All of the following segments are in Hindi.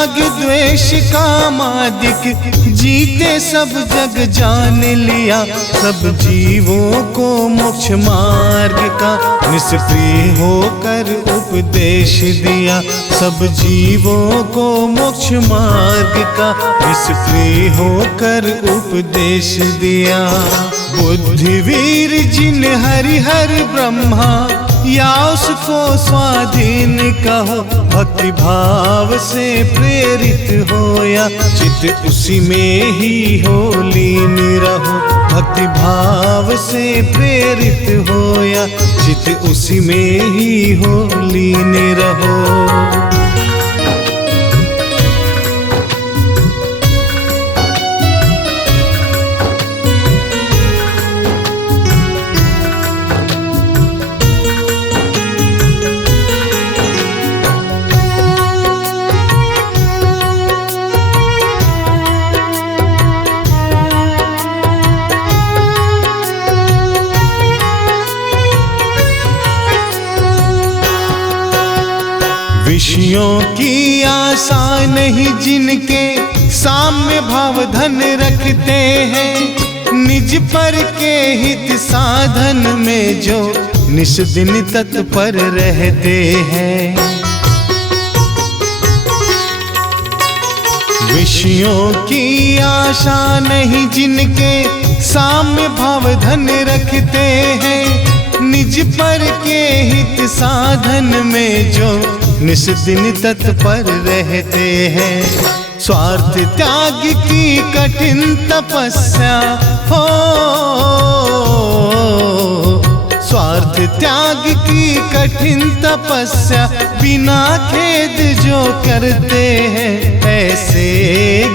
राग द्वेष कामादिक जीते सब जग जान लिया। सब जीवों को मोक्ष मार्ग का निष्प्रिय होकर उपदेश दिया। सब जीवों को मोक्ष मार्ग का निष्प्रिय होकर उपदेश दिया। बुद्धिवीर जिन हरिहर ब्रह्मा या उसको स्वाधीन कहो, भक्ति भाव से प्रेरित होया चित उसी में ही हो लीन रहो। भक्ति भाव से प्रेरित होया चित उसी में ही हो लीन रहो। विषयों की आशा नहीं जिनके साम्य भाव धन रखते हैं। निज पर के हित साधन में जो निस दिन तत्पर रहते हैं। विषयों की आशा नहीं जिनके साम्य भाव धन रखते हैं। निज पर के हित साधन में जो निस दिन तत्पर रहते हैं। स्वार्थ त्याग की कठिन तपस्या हो, स्वार्थ त्याग की कठिन तपस्या बिना खेद जो करते हैं। ऐसे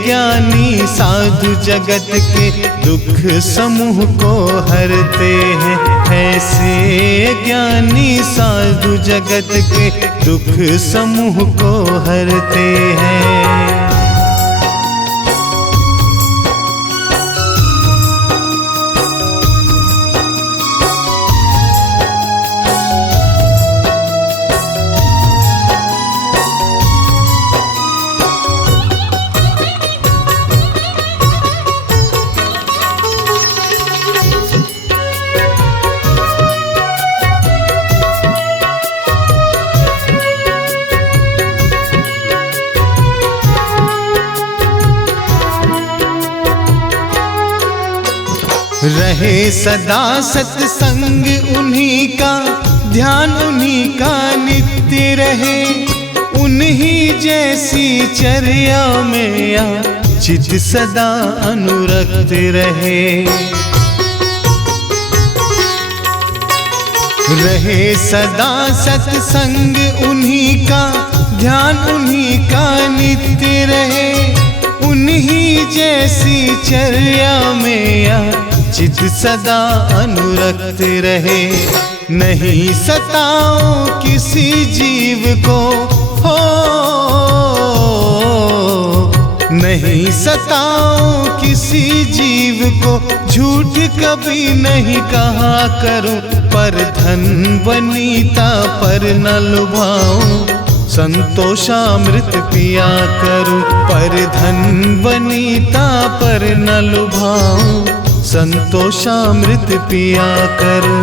ज्ञानी साधु जगत के दुख समूह को हरते हैं। ऐसे ज्ञानी साधु जगत के दुख समूह को हरते हैं। रहे सदा सत्संग उन्हीं का, ध्यान उन्हीं का नित्य रहे। उन्हीं जैसी चर्या में या चित सदा अनुरक्त रहे। रहे सदा सत्संग उन्हीं का, ध्यान उन्हीं का नित्य रहे। उन्हीं जैसी चर्या में या चित सदा अनुरक्त रहे। नहीं सताओ किसी जीव को हो, नहीं सताओ किसी जीव को। झूठ कभी नहीं कहा करो, पर धन वनीता पर न लुभाओ। संतोषामृत पिया करो, पर धन वनीता पर न लुभाओ। संतोषामृत पिया करो।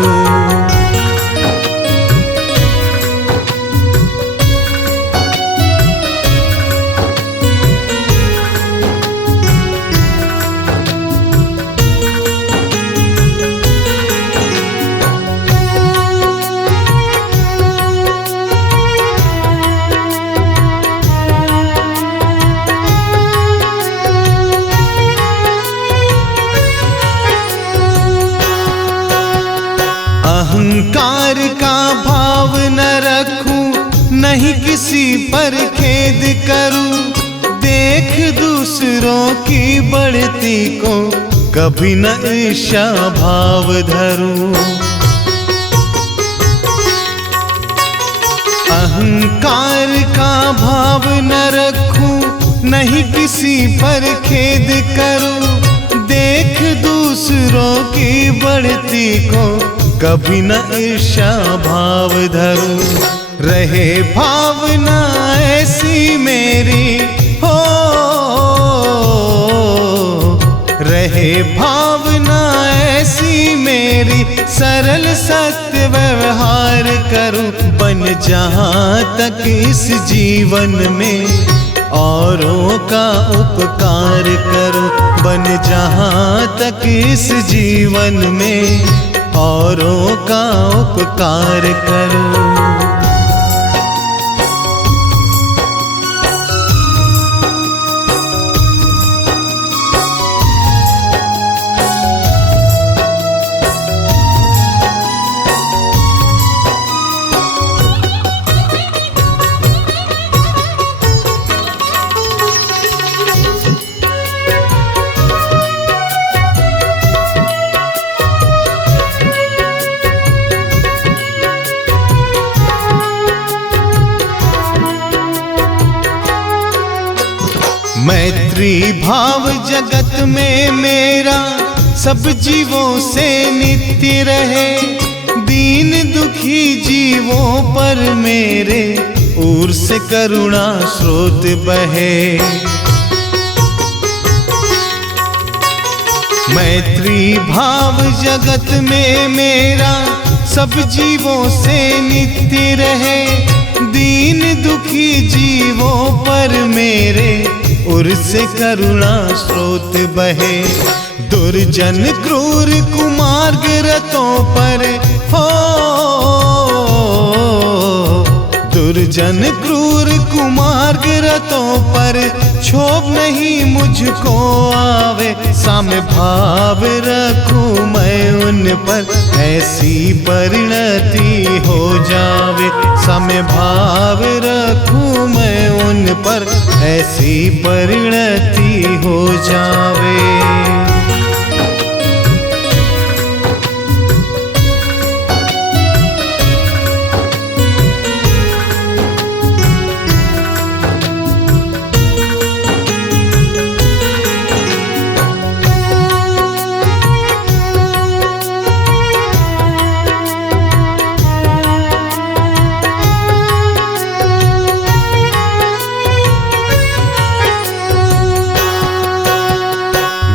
अहंकार का भाव न रखूं, नहीं किसी पर खेद करूं। देख दूसरों की बढ़ती को कभी न ईर्ष्या भाव धरूं। अहंकार का भाव न रखूं, नहीं किसी पर खेद करूं। देख दूसरों की बढ़ती को कभी न ईर्ष्या भाव धरूं। रहे भावना ऐसी मेरी रहे भावना ऐसी मेरी, सरल सत्य व्यवहार करूं, बन जहां तक इस जीवन में औरों का उपकार करूं, बन जहां तक इस जीवन में औरों का उपकार करूं। मैत्री भाव जगत में मेरा सब जीवों से नित्य रहे, दीन दुखी जीवों पर मेरे ओर से करुणा स्रोत बहे। मैत्री भाव जगत में मेरा सब जीवों से नित्य रहे, दीन दुखी जीवों पर मेरे उर से करुणा स्रोत बहे। दुर्जन क्रूर कुमार्ग रतों पर हो, दुर्जन क्रूर कुमार्ग रतों पर क्षोभ नहीं मुझको आवे, साम्य भाव रखूं मैं उन पर, ऐसी परिणति हो जावे। साम्य भाव रखूं मैं उन पर, ऐसी परिणति हो जावे।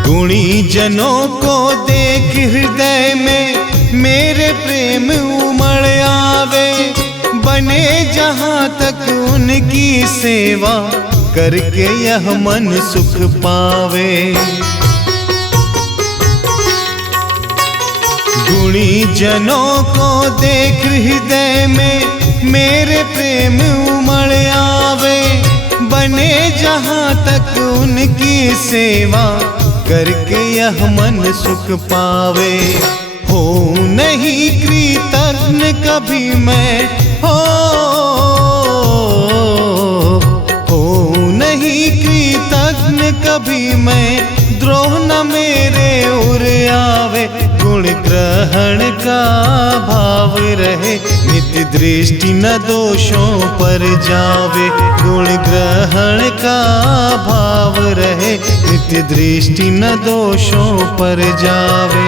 गुणी जनों को देख हृदय में मेरे प्रेम उमड़ आवे, बने जहां तक उनकी सेवा करके यह मन सुख पावे। गुणी जनों को देख हृदय में मेरे प्रेम उमड़ आवे, बने जहां तक उनकी सेवा करके यह मन सुख पावे। हो नहीं कृतज्ञ कभी मैं, हो नहीं कृतज्ञ कभी मैं, द्रोह न मेरे उर आवे। गुण ग्रहण का भाव रहे, नित्य दृष्टि न दोषों पर जावे। गुण ग्रहण का भाव रहे, नित्य दृष्टि न दोषों पर जावे।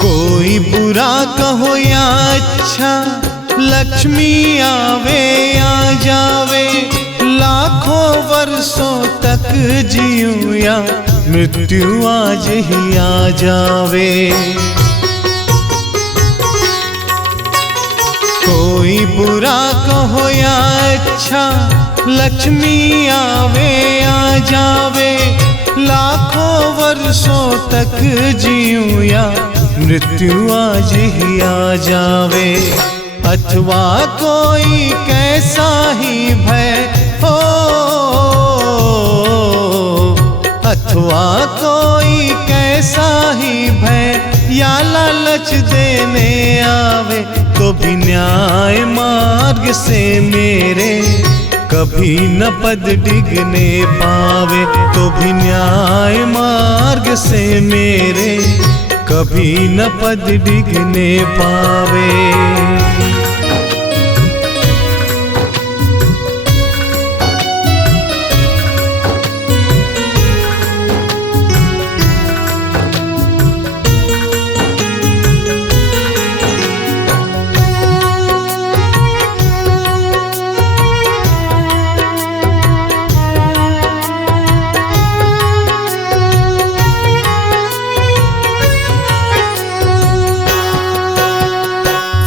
कोई बुरा कहो या अच्छा, लक्ष्मी आवे या जावे, लाखों वर्षों तक जीऊं या मृत्यु आज ही आ जावे। कोई बुरा कहो या अच्छा, लक्ष्मी आवे या जावे, लाखों वर्षों तक जीऊं या मृत्यु आज ही आ जावे। अथवा कोई कैसा ही भय हो, अथवा कोई कैसा ही भय या लालच देने आवे, तो भी न्याय मार्ग से मेरे कभी न पद डिगने पावे, तो भी न्याय मार्ग से मेरे कभी न पद डिगने पावे।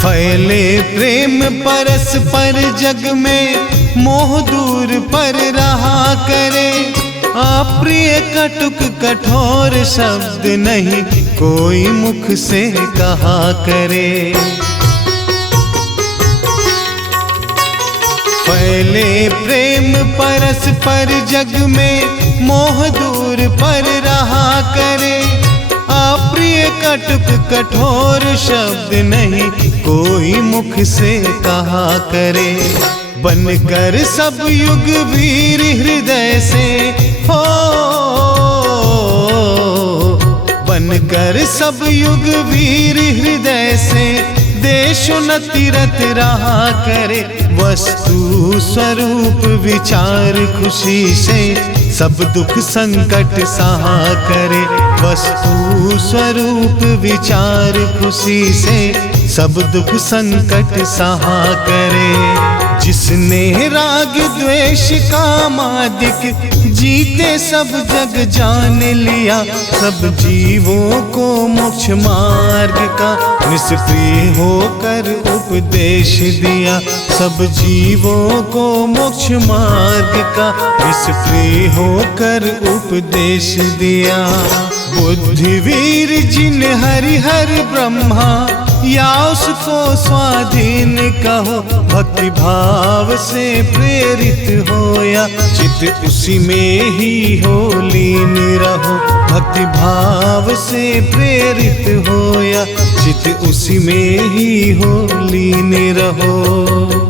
फैले प्रेम परस्पर जग में, मोह दूर पर रहा करे। अप्रिय कटुक कठोर शब्द नहीं कोई मुख से कहा करे। फैले प्रेम परस्पर जग में, मोह दूर पर रहा करे। अप्रिय कटुक कठोर शब्द नहीं कोई मुख से कहा करे। बनकर सब युग वीर हृदय से हो, बनकर सब युग वीर हृदय से देशोन्नति रत रहा करे। वस्तु स्वरूप विचार खुशी से सब दुख संकट सहा करे। वस्तु स्वरूप विचार खुशी से सब दुख संकट सहा करे। जिसने राग द्वेष कामादिक जीते सब जग जान लिया, सब जीवों को मोक्ष मार्ग का निष्प्रिय होकर उपदेश दिया। सब जीवों को मोक्ष मार्ग का निष्प्रिय होकर उपदेश दिया। बुद्धिवीर जिन हरिहर ब्रह्मा, या उसको स्वाधीन कहो। भक्ति भाव से प्रेरित होया, चित उसी में ही हो लीन रहो। भक्ति भाव से प्रेरित होया, चित उसी में ही हो लीन रहो।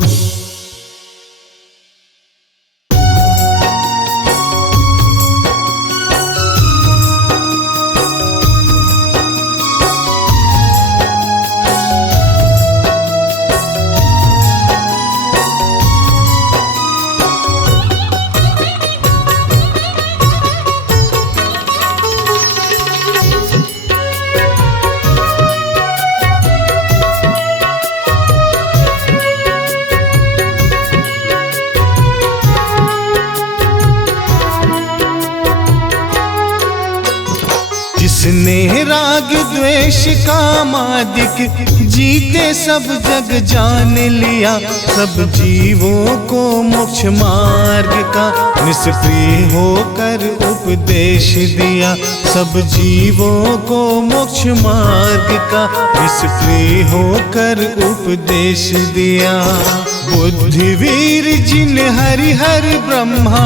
जिसने राग द्वेष कामादिक जीते सब जग जान लिया, सब जीवों को मोक्ष मार्ग का निष्प्रिय होकर उपदेश दिया। सब जीवों को मोक्ष मार्ग का निष्प्रिय होकर उपदेश दिया। बुद्धिवीर जिन हरिहर ब्रह्मा,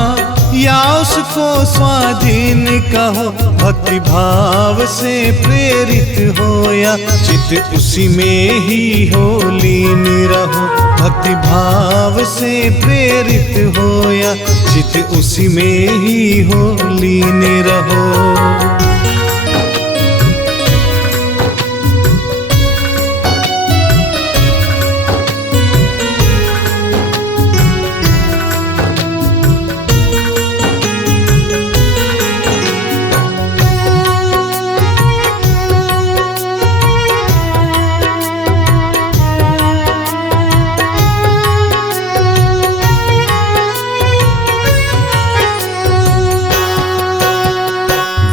या उसको स्वाधीन कहो। भक्ति भाव से प्रेरित होया, चित उसी में ही हो लीन रहो। भक्ति भाव से प्रेरित होया, चित उसी में ही हो लीन रहो।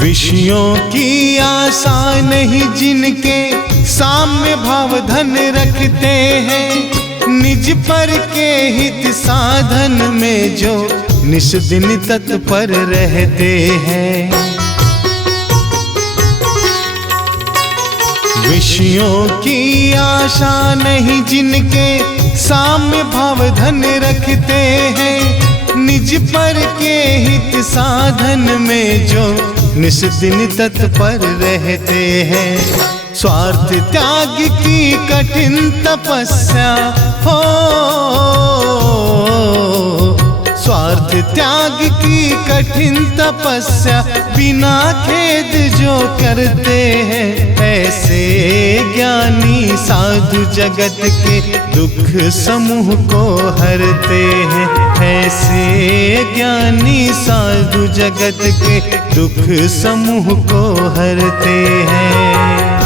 विषयों की आशा नहीं जिनके साम्य भाव धन रखते हैं। निज पर के हित साधन में जो निस दिन तत्पर रहते हैं। विषयों की आशा नहीं जिनके साम्य भाव धन रखते हैं। निज पर के हित साधन में जो निस दिन तत्पर रहते हैं। स्वार्थ त्याग की कठिन तपस्या हो, स्वार्थ त्याग की कठिन तपस्या बिना खेद जो करते हैं, ऐसे ज्ञानी साधु जगत के दुख समूह को हरते हैं। ऐसे ज्ञानी साधु जगत के दुख समूह को हरते हैं।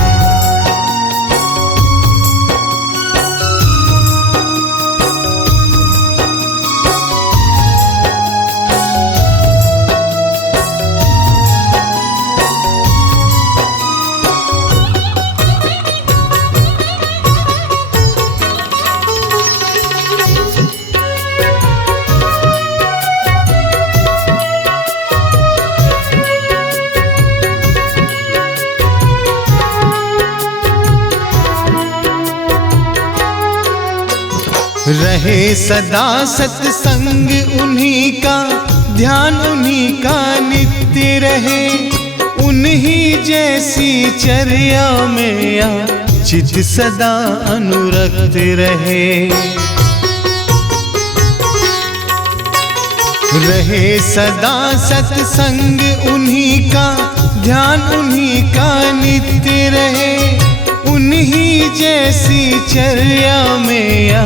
रहे सदा सत्संग उन्हीं का, ध्यान उन्हीं का नित्य रहे, उन्हीं जैसी चर्या में या चित सदा अनुरक्त रहे। रहे सदा सत्संग उन्हीं का, ध्यान उन्हीं का नित्य रहे, उन्हीं जैसी चर्या में या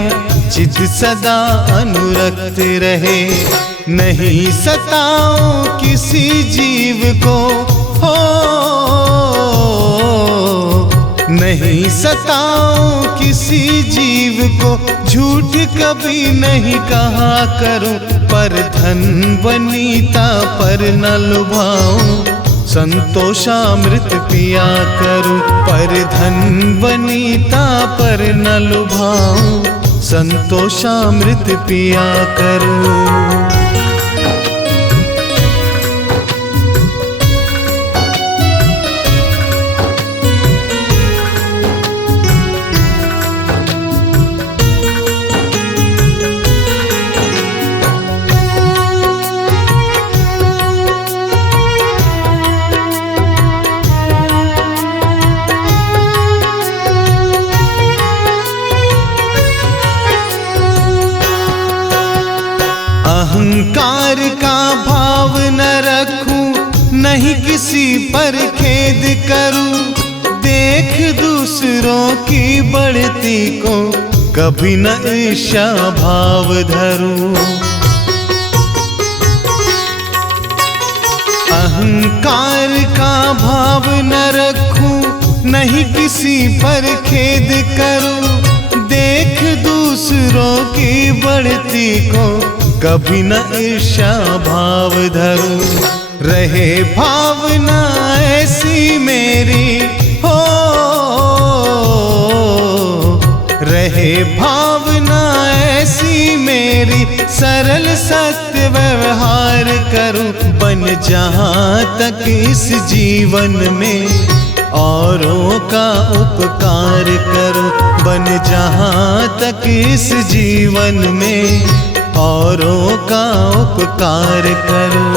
चित सदा अनुरक्त रहे। नहीं सताओ किसी जीव को हो, नहीं सताओ किसी जीव को, झूठ कभी नहीं कहा करो, पर धन वनीता पर न लुभाओ, संतोषामृत पिया करो। पर धन वनीता पर न लुभाओ, संतोषामृत पिया करो। अहंकार का भाव न रखूं, नहीं किसी पर खेद करूं, देख दूसरों की बढ़ती को कभी न ईर्ष्या भाव धरूं। अहंकार का भाव न रखूं, नहीं किसी पर खेद करूं, देख दूसरों की बढ़ती को कभी न ईर्ष्या भाव धरूं। रहे भावना ऐसी मेरी हो, रहे भावना ऐसी मेरी, सरल सत्य व्यवहार करूं, बन जहां तक इस जीवन में औरों का उपकार करूं, बन जहां तक इस जीवन में औरों का उपकार करो।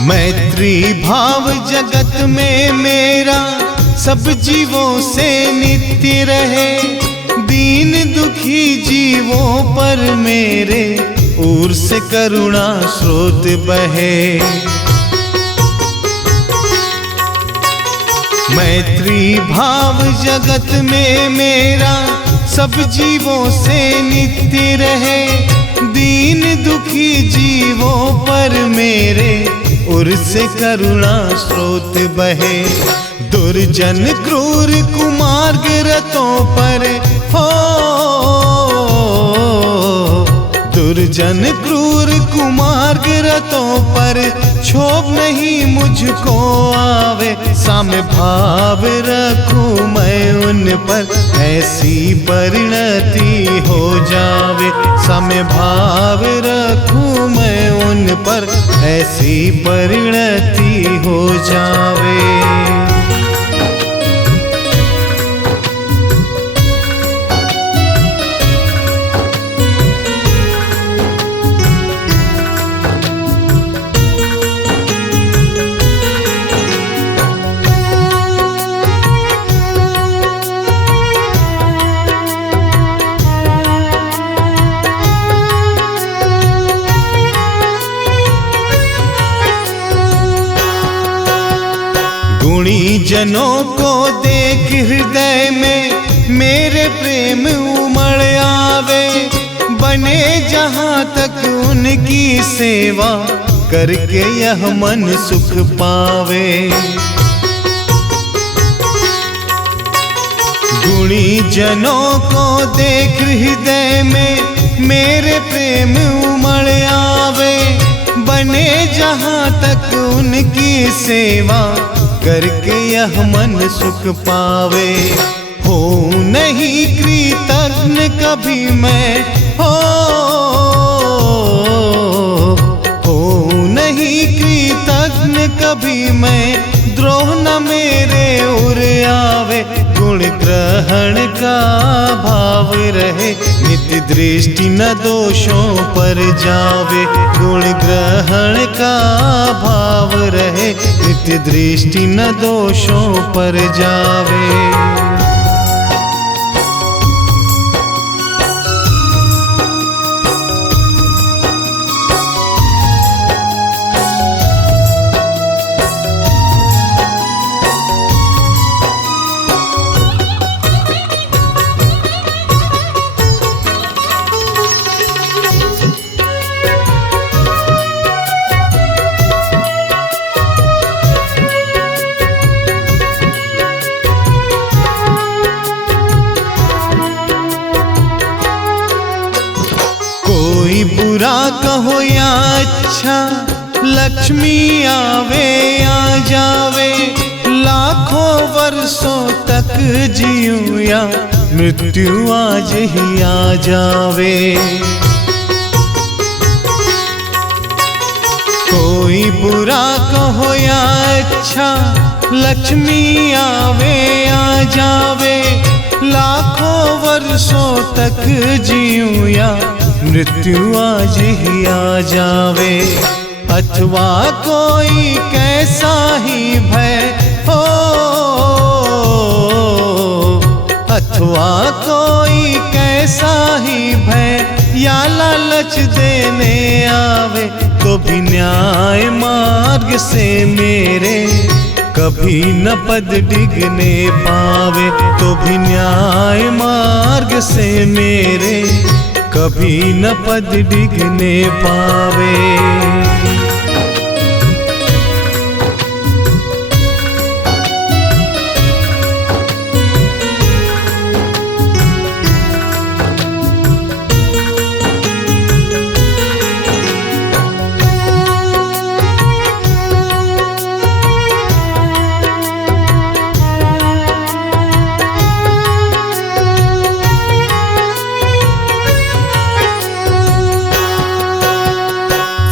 मैत्री भाव जगत में मेरा सब जीवों से नित्य रहे, दीन दुखी जीवों पर मेरे ओर से करुणा स्रोत बहे। मैत्री भाव जगत में मेरा सब जीवों से नित्य रहे, दीन दुखी जीवों पर मेरे ओर से करुणा स्रोत बहे। दुर्जन क्रूर कुमार्ग रतों पर हो, दुर्जन क्रूर कुमार्ग रतों पर क्षोभ नहीं मुझको आवे, साम्य भाव रखूं मैं उन पर, ऐसी परिणति हो जावे। साम्य भाव रखूं मैं उन पर, ऐसी परिणति हो जावे। गुणी जनों को देख हृदय में मेरे प्रेम उमड़ आवे, बने जहाँ तक उनकी सेवा करके यह मन सुख पावे। गुणी जनों को देख हृदय में मेरे प्रेम उमड़ आवे, बने जहाँ तक उनकी सेवा करके यह मन सुख पावे। हो नहीं कृतज्ञ कभी मैं, हो नहीं कृतज्ञ कभी मैं, द्रोह न मेरे उर आवे। गुण ग्रहण का भाव रहे, नित्य दृष्टि न दोषों पर जावे। गुण ग्रहण का भाव रहे, नित्य दृष्टि न दोषों पर जावे। कोई बुरा कहो या अच्छा, लक्ष्मी आवे आ जावे। लाखों वर्षों तक जीऊं या मृत्यु आज ही आ जावे। कोई बुरा कहो या अच्छा, लक्ष्मी आवे आ जावे। लाखों वर्षों तक जीऊं या मृत्यु आज ही आ जावे। अथवा कोई कैसा ही भय हो, अथवा कोई कैसा ही भय या लालच देने आवे, तो भी न्याय मार्ग से मेरे कभी न पद डिगने पावे। तो भी न्याय मार्ग से मेरे कभी न पद डिगने पावे।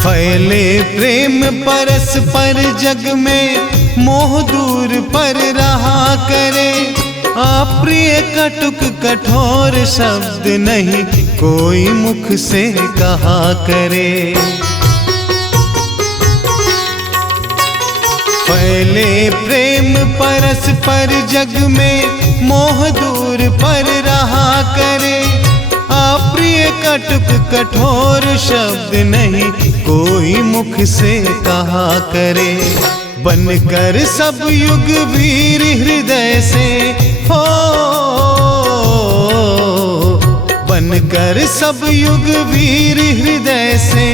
फैले प्रेम परस्पर जग में, मोह दूर पर रहा करे। अप्रिय कटुक कठोर शब्द नहीं कोई मुख से कहा करे। फैले प्रेम परस्पर जग में, मोह दूर पर रहा करे। अप्रिय कटुक कठोर शब्द नहीं कोई मुख से कहा करे। बनकर सब युग वीर हृदय से हो, बनकर सब युग वीर हृदय से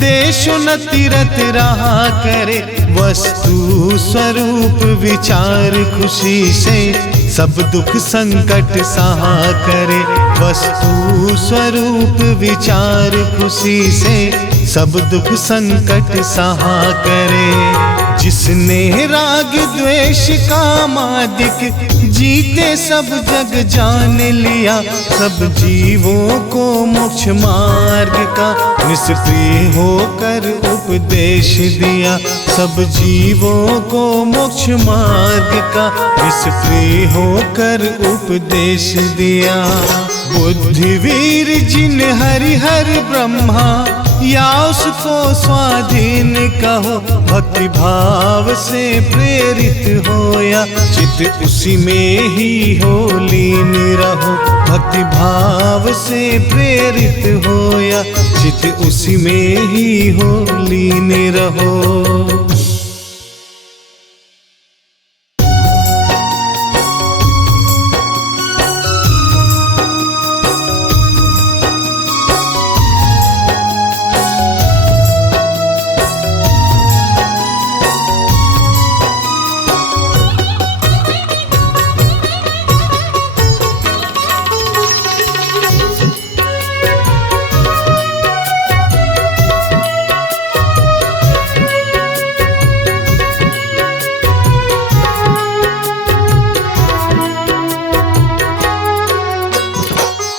देशोन्नति रत रहा करे। वस्तु स्वरूप विचार खुशी से सब दुख संकट सहा करे। वस्तु स्वरूप विचार खुशी से सब दुख संकट सहा करे। जिसने राग द्वेष कामादिक जीते सब जग जान लिया। सब जीवों को मोक्ष मार्ग का निष्प्रिय होकर उपदेश दिया। सब जीवों को मोक्ष मार्ग का निष्प्रिय होकर उपदेश दिया। बुद्धिवीर जिन हरिहर ब्रह्मा या उसको स्वाधीन कहो। भक्ति भाव से प्रेरित होया चित उसी में ही हो लीन रहो। भक्ति भाव से प्रेरित होया चित उसी में ही हो लीन रहो।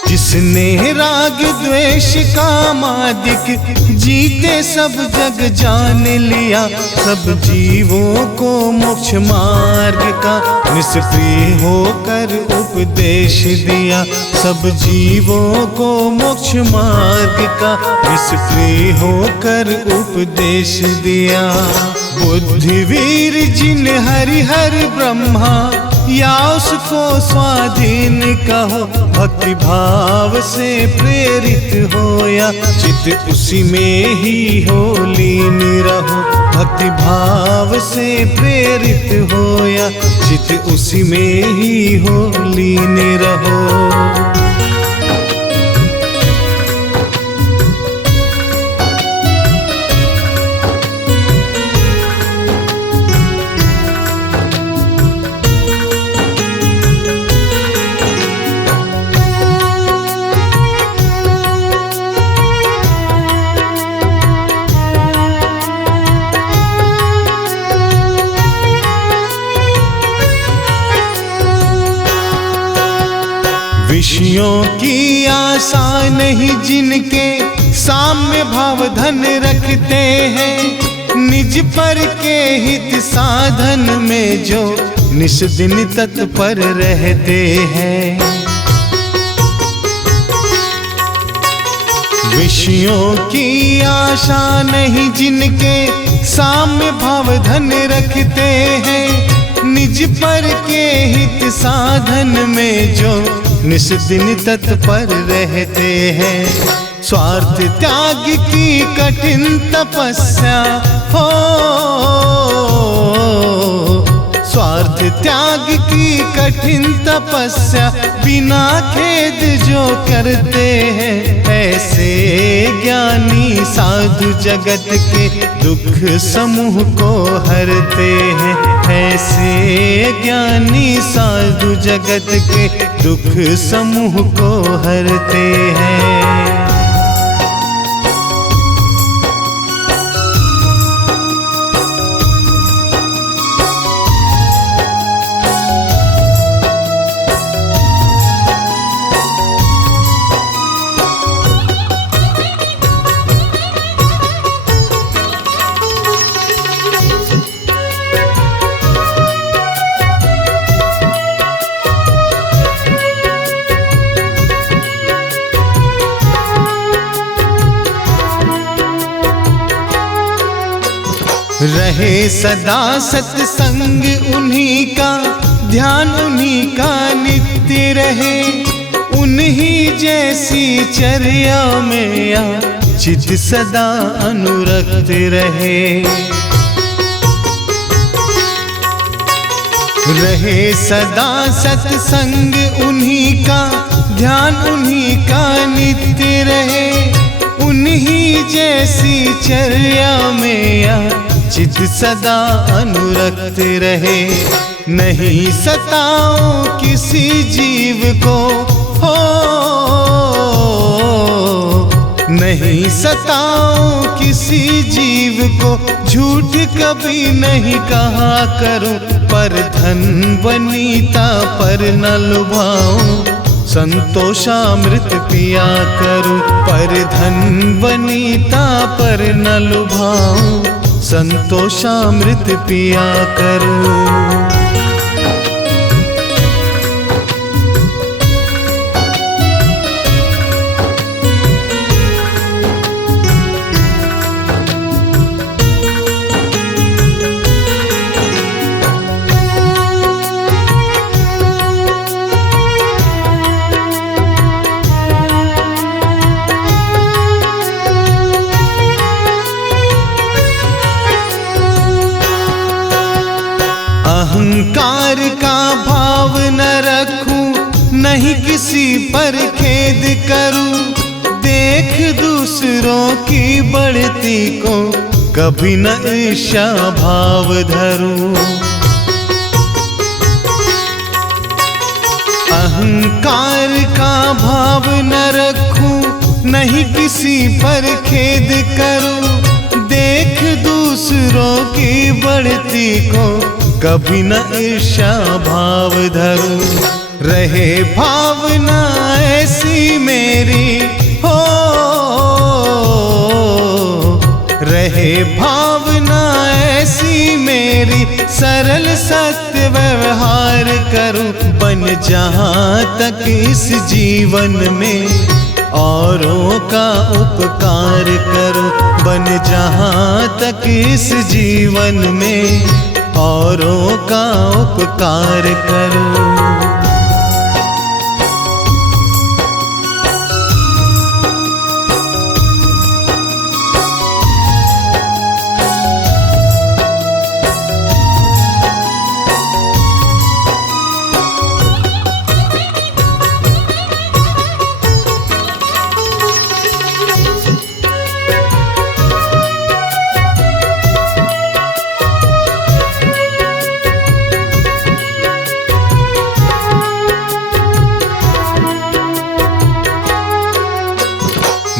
जिसने राग द्वेष कामादिक जीते सब जग जान लिया। सब जीवों को मोक्ष मार्ग का निष्प्रिय होकर उपदेश दिया। सब जीवों को मोक्ष मार्ग का निष्प्रिय होकर उपदेश दिया। बुद्धिवीर जिन हरिहर ब्रह्मा या उसको स्वाधीन कहो। भक्ति भाव से प्रेरित होया चित उसी में ही हो लीन रहो। भक्ति भाव से प्रेरित होया चित उसी में ही हो लीन रहो। विषयों की आशा नहीं जिनके साम्य भाव धन रखते हैं। निज पर के हित साधन में जो निस दिन तत्पर रहते हैं। विषयों की आशा नहीं जिनके साम्य भाव धन रखते हैं। निज पर के हित साधन में जो निस दिन तत्पर रहते हैं। स्वार्थ त्याग की कठिन तपस्या हो। स्वार्थ त्याग की कठिन तपस्या बिना खेद जो करते हैं। ऐसे ज्ञानी साधु जगत के दुख समूह को हरते हैं। ऐसे ज्ञानी साधु जगत के दुख समूह को हरते हैं। रहे सदा सत्संग उन्हीं का, ध्यान उन्हीं का नित्य रहे। उन्हीं जैसी चर्या में या चित सदा अनुरक्त रहे। रहे सदा सत्संग उन्हीं का, ध्यान उन्हीं का नित्य रहे। उन्हीं जैसी चर्या में या चित सदा अनुरक्त रहे। नहीं सताऊं किसी जीव को, हो नहीं सताऊं किसी जीव को, झूठ कभी नहीं कहा करूं, पर धन वनीता पर न लुभाऊं, संतोषामृत पिया करूं, पर धन वनीता पर न लुभाऊं, संतोषामृत पिया करूं। अहंकार का भाव न रखूं, नहीं किसी पर खेद करूं, देख दूसरों की बढ़ती को कभी न ईर्ष्या भाव धरूं। अहंकार का भाव न रखूं, नहीं किसी पर खेद करूं, देख दूसरों की बढ़ती को कभी न ईर्ष्या भाव धरूं। रहे भावना ऐसी मेरी, हो रहे भावना ऐसी मेरी, सरल सत्य व्यवहार करूं, बन जहां तक इस जीवन में औरों का उपकार करूं, बन जहां तक इस जीवन में औरों का उपकार करूं।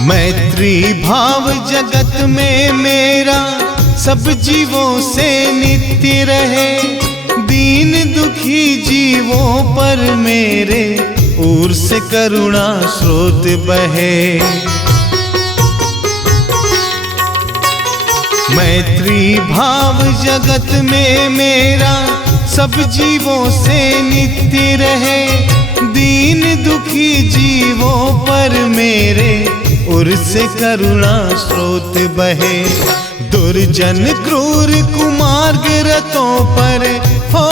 मैत्री भाव जगत में मेरा सब जीवों से नित्य रहे, दीन दुखी जीवों पर मेरे ओर से करुणा स्रोत बहे। मैत्री भाव जगत में मेरा सब जीवों से नित्य रहे, दीन दुखी जीवों पर मेरे उर से करुणा स्रोत बहे। दुर्जन क्रूर कुमार्ग रतों पर, हो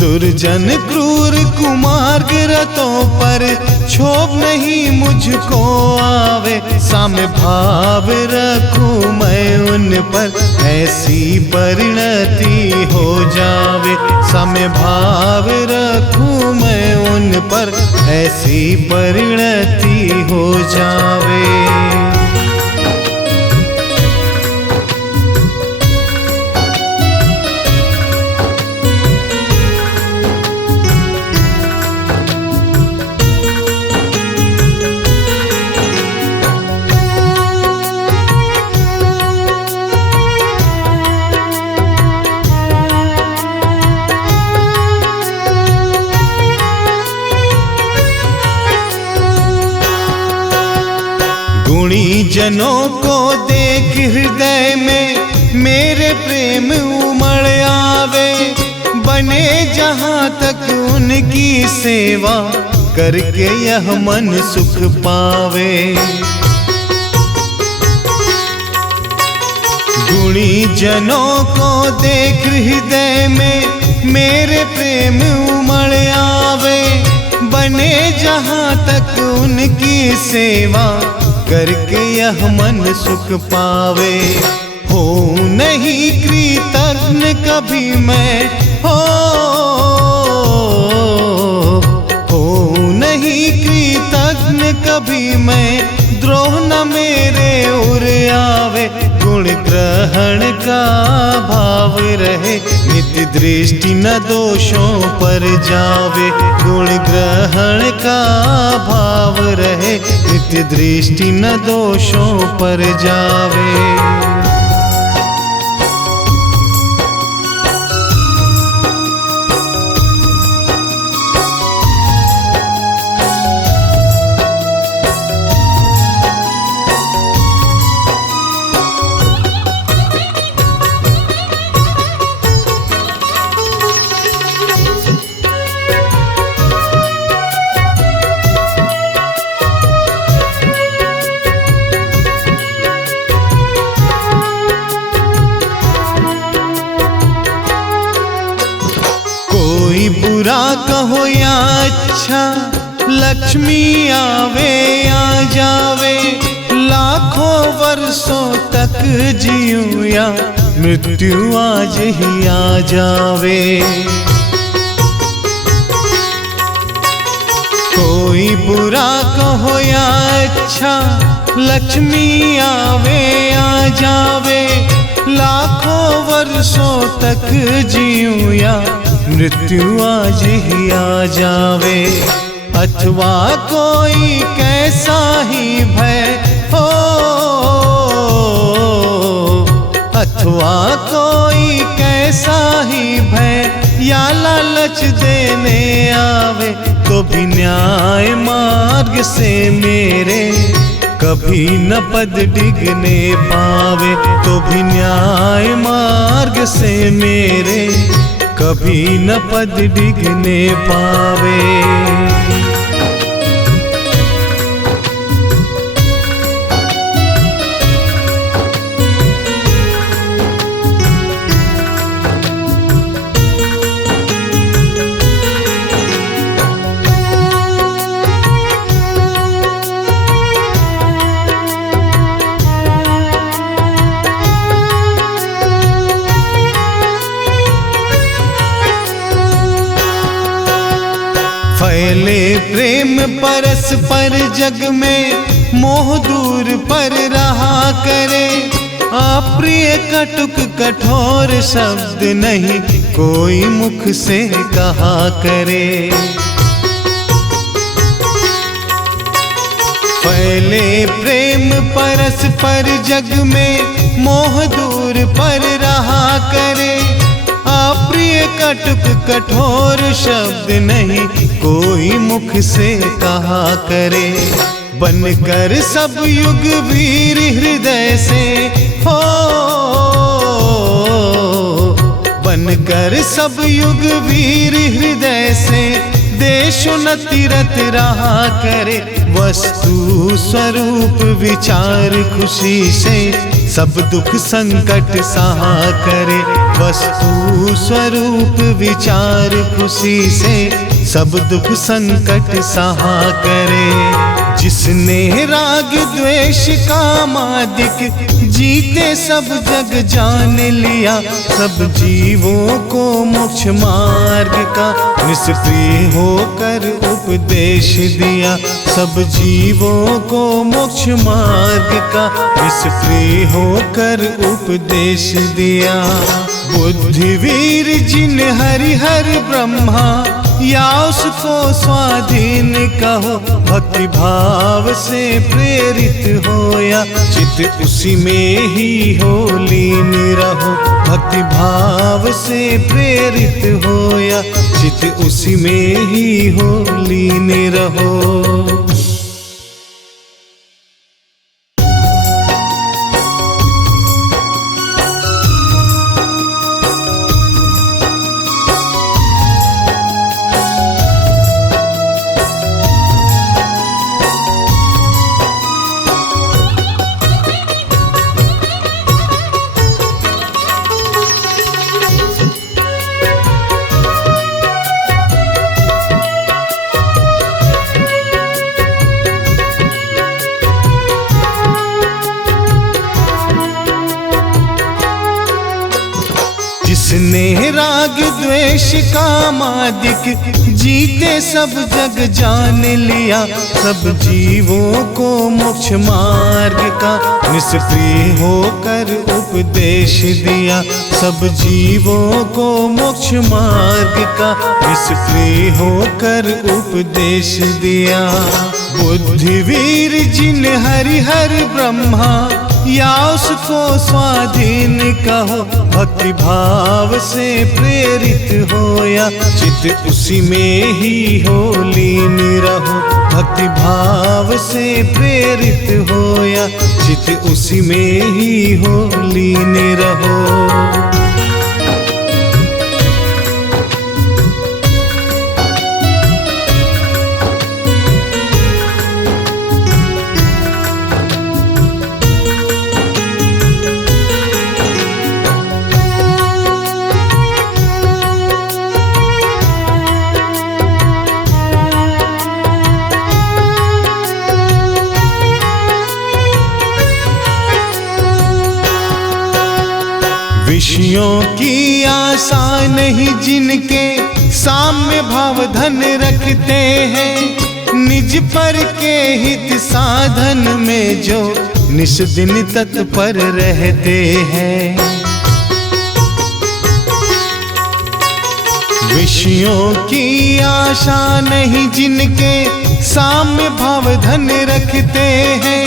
दुर्जन क्रूर कुमार्ग रतों पर क्षोभ नहीं मुझको आवे, साम्य भाव रखूं मैं उन पर, ऐसी परिणति हो जावे, साम्य भाव रखूं मैं उन पर, ऐसी परिणति हो जावे। गुणी जनों को देख हृदय में मेरे प्रेम उमड़ आवे, बने जहां तक उनकी सेवा करके यह मन सुख पावे। गुणी जनों को देख हृदय में मेरे प्रेम उमड़ आवे, बने जहां तक उनकी सेवा करके यह मन सुख पावे। हो नहीं कृतज्ञ कभी मैं, हो नहीं कृतज्ञ कभी मैं, द्रोह न मेरे उर आवे, गुण ग्रहण का भाव रहे, नित्य दृष्टि न दोषों पर जावे। गुण ग्रहण का भाव रहे, नित्य दृष्टि न दोषों पर जावे। कोई बुरा कहो या अच्छा, लक्ष्मी आवे या जावे। लाखों वर्षों तक जीऊं या मृत्यु आज ही आ जावे। कोई बुरा कहो या अच्छा, लक्ष्मी आवे या जावे। लाखों वर्षों तक जीऊं या मृत्यु आज ही आ जावे। अथवा कोई कैसा ही भय हो, अथवा कोई कैसा ही भय या लालच देने आवे, तो भी न्याय मार्ग से मेरे कभी न पद डिगने पावे। तो भी न्याय मार्ग से मेरे कभी न पद डिगने पावे। फैले प्रेम परस्पर जग में, मोह दूर पर रहा करे। अप्रिय कटुक कठोर शब्द नहीं कोई मुख से कहा करे। फैले प्रेम परस्पर जग में, मोह दूर पर रहा करे। अप्रिय कटुक कठोर शब्द नहीं कोई मुख से कहा करे। बनकर सब युग वीर हृदय से हो, बनकर सब युग वीर हृदय से देशोन्नति रत रहा करे। वस्तु स्वरूप विचार खुशी से सब दुख संकट सहा करे। वस्तु स्वरूप विचार खुशी से सब दुख संकट सहा करे। जिसने राग द्वेष कामादिक जीते सब जग जान लिया। सब जीवों को मोक्ष मार्ग का निष्प्रिय होकर उपदेश दिया। सब जीवों को मोक्ष मार्ग का निष्प्रिय होकर उपदेश दिया। बुद्धिवीर जिन हरिहर ब्रह्मा या उसको स्वाधीन कहो। भक्ति भाव से प्रेरित हो या चित उसी में ही हो लीन रहो। भक्ति भाव से प्रेरित हो या चित उसी में ही हो लीन रहो। स्नेह राग द्वेष कामादिक जीते सब जग जान लिया। सब जीवों को मोक्ष मार्ग का निष्प्रिय होकर उपदेश दिया। सब जीवों को मोक्ष मार्ग का निष्प्रिय होकर उपदेश दिया। बुद्धिवीर जिन हरिहर ब्रह्मा या उसको स्वाधीन कहो, भक्ति भाव से प्रेरित हो या चित्त उसी में ही हो लीन रहो। भक्ति भाव से प्रेरित हो या चित्त उसी में ही हो लीन रहो। विषयों की आशा नहीं जिनके साम्य भाव धन रखते हैं। निज पर के हित साधन में जो निस दिन तत्पर रहते हैं। विषयों की आशा नहीं जिनके साम्य भाव धन रखते हैं।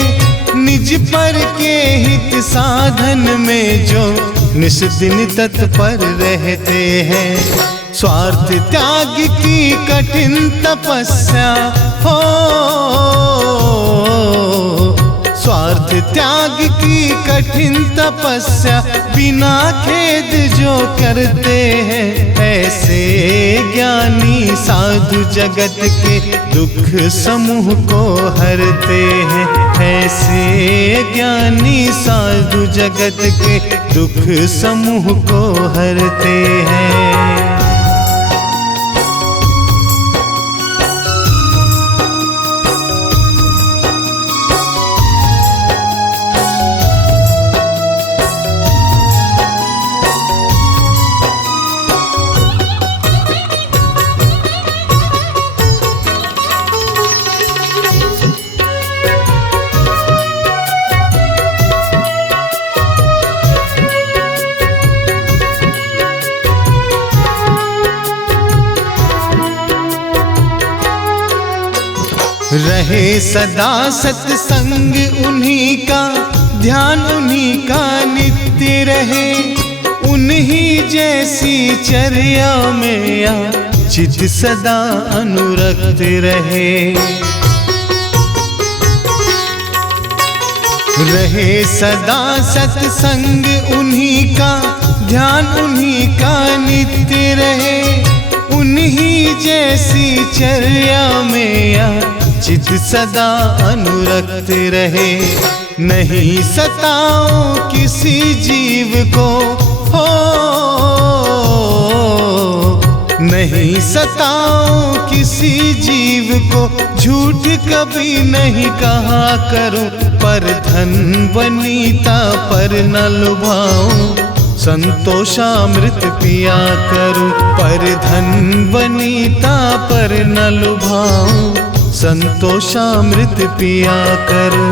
निज पर के हित साधन में जो निस दिन तत्पर रहते हैं। स्वार्थ त्याग की कठिन तपस्या हो, स्वार्थ त्याग की कठिन तपस्या बिना खेद जो करते हैं। ऐसे ज्ञानी साधु जगत के दुख समूह को हरते हैं। ऐसे ज्ञानी साधु जगत के दुख समूह को हरते हैं। रहे सदा सत्संग उन्हीं का, ध्यान उन्हीं का नित्य रहे। उन्हीं जैसी चर्या में या चित सदा अनुरक्त रहे। रहे सदा सत्संग उन्हीं का, ध्यान उन्हीं का नित्य रहे। उन्हीं जैसी चर्या में या चित सदा अनुरक्त रहे। नहीं सताओ किसी जीव को हो, नहीं सताओ किसी जीव को। झूठ कभी नहीं कहा करो, पर धन वनीता पर न लुभाओ। संतोषामृत पिया करो, पर धन वनीता पर न लुभाओ। संतोषामृत पिया करो।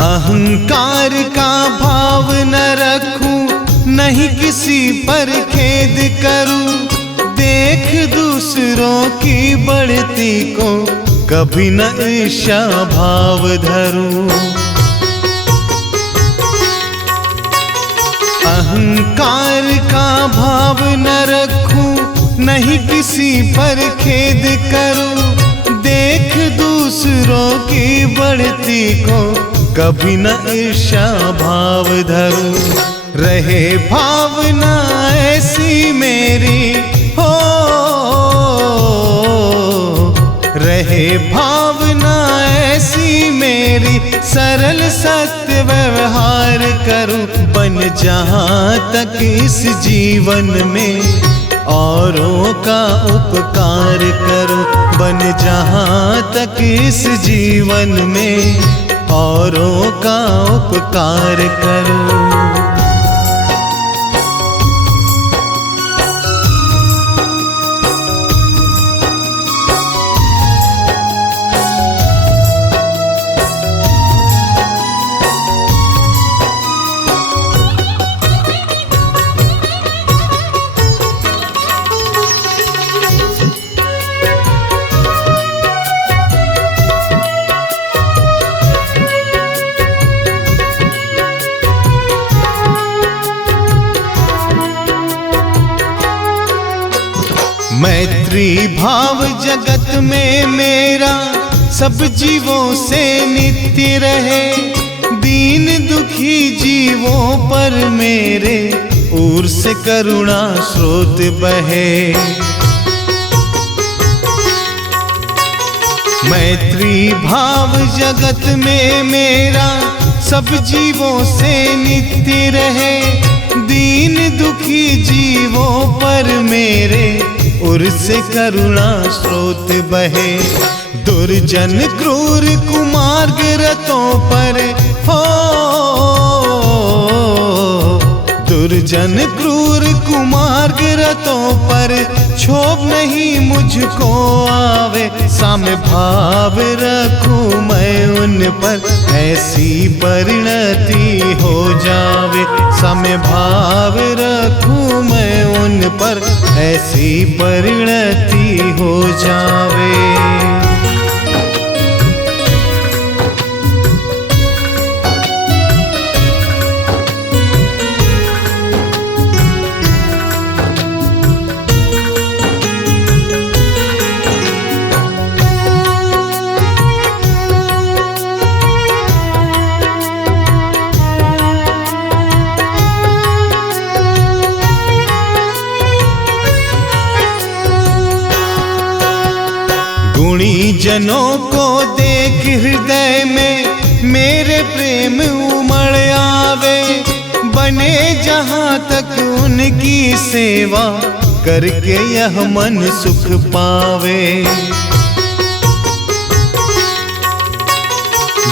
अहंकार का भाव न रखूं, नहीं किसी पर खेद करूं। देख दूसरों की बढ़ती को कभी न ईर्ष्या भाव धरूं। अहंकार का भाव न रखूं, नहीं किसी पर खेद करूं। देख दूसरों की बढ़ती को कभी न ईर्ष्या भाव धरूं। रहे भावना ऐसी मेरी हो, रहे भावना ऐसी मेरी, सरल सत्य व्यवहार करूं, बन जहां तक इस जीवन में औरों का उपकार करूं, बन जहां तक इस जीवन में औरों का उपकार करूं। मैत्री भाव जगत में मेरा सब जीवों से नित्य रहे, दीन दुखी जीवों पर मेरे ओर से करुणा स्रोत बहे। मैत्री भाव जगत में मेरा सब जीवों से नित्य रहे, दीन दुखी जीवों पर मेरे उर से करुणा स्रोत बहे। दुर्जन क्रूर कुमार्ग रतों पर हो, दुर्जन क्रूर कुमार्ग रतों पर क्षोभ नहीं मुझको आवे, साम्य भाव रखूं मैं उन पर, ऐसी परिणति हो जावे। साम्य भाव रखूं मैं उन पर, ऐसी परिणति हो जावे। गुणी जनों को देख हृदय में मेरे प्रेम उमड़ आवे, बने जहां तक उनकी सेवा करके यह मन सुख पावे।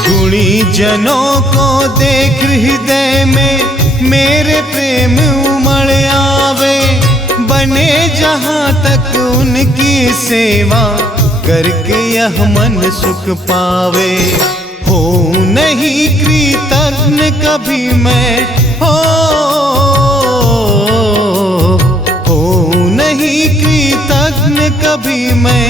गुणी जनों को देख हृदय में मेरे प्रेम उमड़ आवे, बने जहां तक उनकी सेवा करके यह मन सुख पावे। हो नहीं कृतज्ञ कभी मैं हो नहीं कृतज्ञ कभी मैं,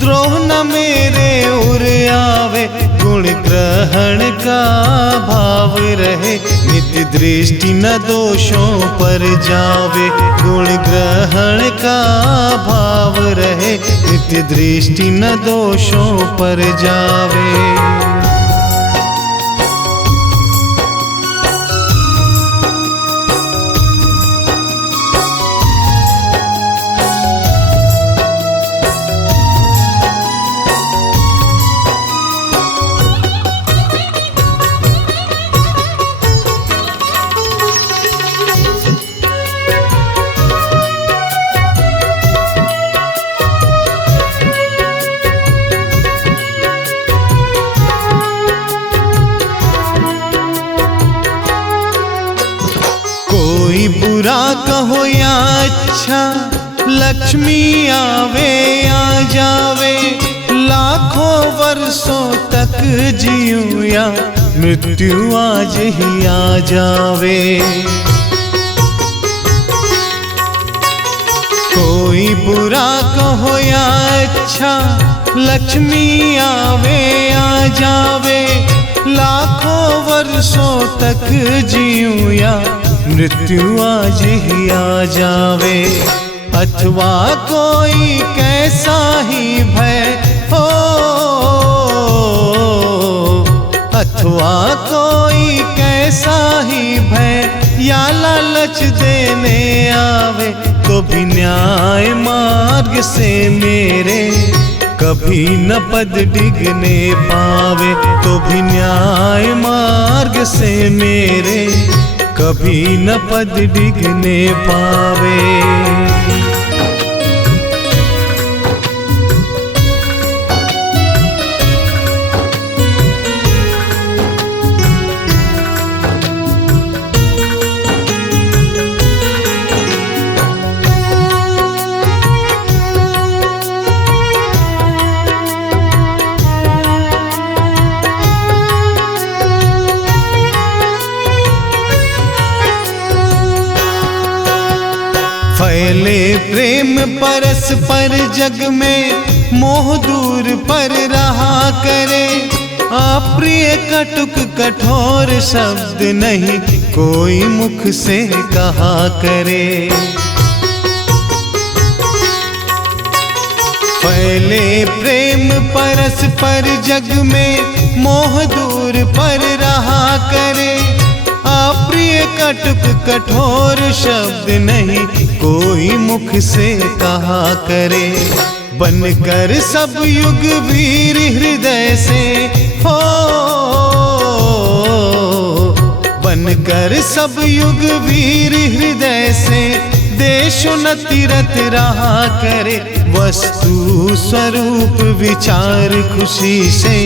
द्रोह न मेरे उर आवे। गुण ग्रहण का भाव रहे, नित्य दृष्टि न दोषों पर जावे। गुण ग्रहण का भाव रहे, नित्य दृष्टि न दोषों पर जावे। कोई बुरा कहो या अच्छा, लक्ष्मी आवे या जावे। लाखों वर्षों तक जीऊं या मृत्यु आज ही आ जावे। कोई बुरा कहो या अच्छा, लक्ष्मी आवे या जावे। लाखों वर्षों तक जीऊं या मृत्यु आज ही आ जावे। अथवा कोई कैसा ही भय हो, अथवा कोई कैसा ही भय या लालच देने आवे तो भी न्याय मार्ग से मेरे कभी न पद डिगने पावे, तो भी न्याय मार्ग से मेरे कभी न पद डिगने पावे। फैले प्रेम परस्पर जग में मोह दूर पर रहा करे, अप्रिय कटुक कठोर शब्द नहीं कोई मुख से कहा करे। फैले प्रेम परस्पर जग में मोह दूर पर रहा करे, अप्रिय कटुक कठोर शब्द नहीं कोई मुख से कहा करे। बनकर सब युग वीर हृदय से हो, बनकर सब युग वीर हृदय से देशोन्नति रत रहा करे। वस्तु स्वरूप विचार खुशी से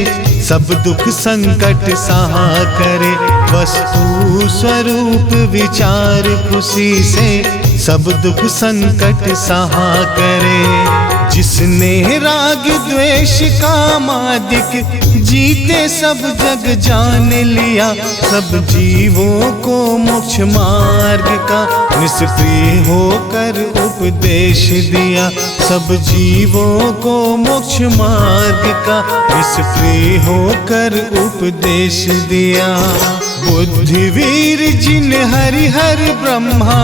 सब दुख संकट सहा करे। वस्तु स्वरूप विचार खुशी से सब दुख संकट सहा करे। जिसने राग द्वेष कामादिक जीते सब जग जान लिया, सब जीवों को मोक्ष मार्ग का निष्प्रिय होकर उपदेश दिया। सब जीवों को मोक्ष मार्ग का निष्प्रिय होकर उपदेश दिया। बुद्धिवीर जिन हरिहर ब्रह्मा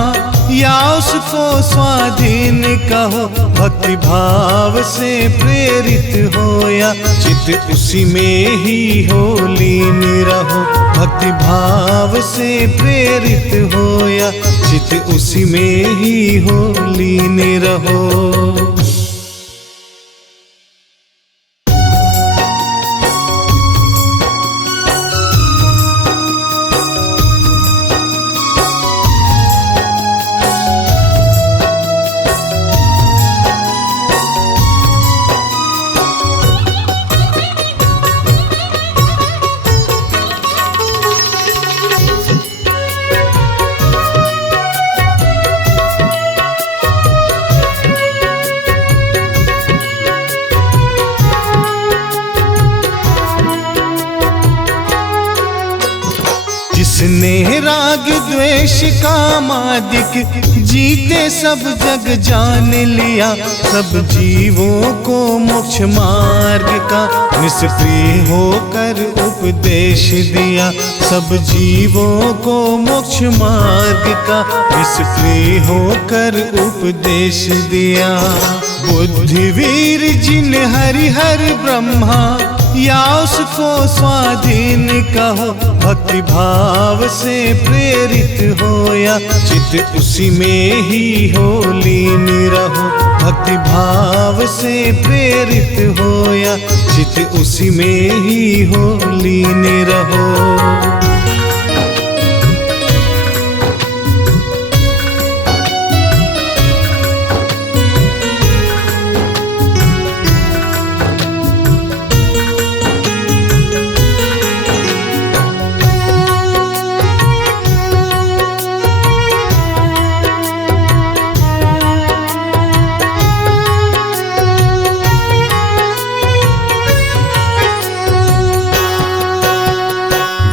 या उसको स्वाधीन कहो, भक्ति भाव से प्रेरित हो या चित उसी में ही हो लीन रहो। भक्ति भाव से प्रेरित हो या चित उसी में ही हो लीन रहो। जिसने राग द्वेष कामादिक जीते सब जग जान लिया, सब जीवों को मोक्ष मार्ग का निष्प्रिय होकर उपदेश दिया। सब जीवों को मोक्ष मार्ग का निष्प्रिय होकर उपदेश दिया। बुद्धिवीर जिन हरिहर ब्रह्मा या उसको स्वाधीन कहो, भक्ति भाव से प्रेरित हो या चित उसी में ही हो लीन रहो। भक्ति भाव से प्रेरित हो या चित उसी में ही हो लीन रहो।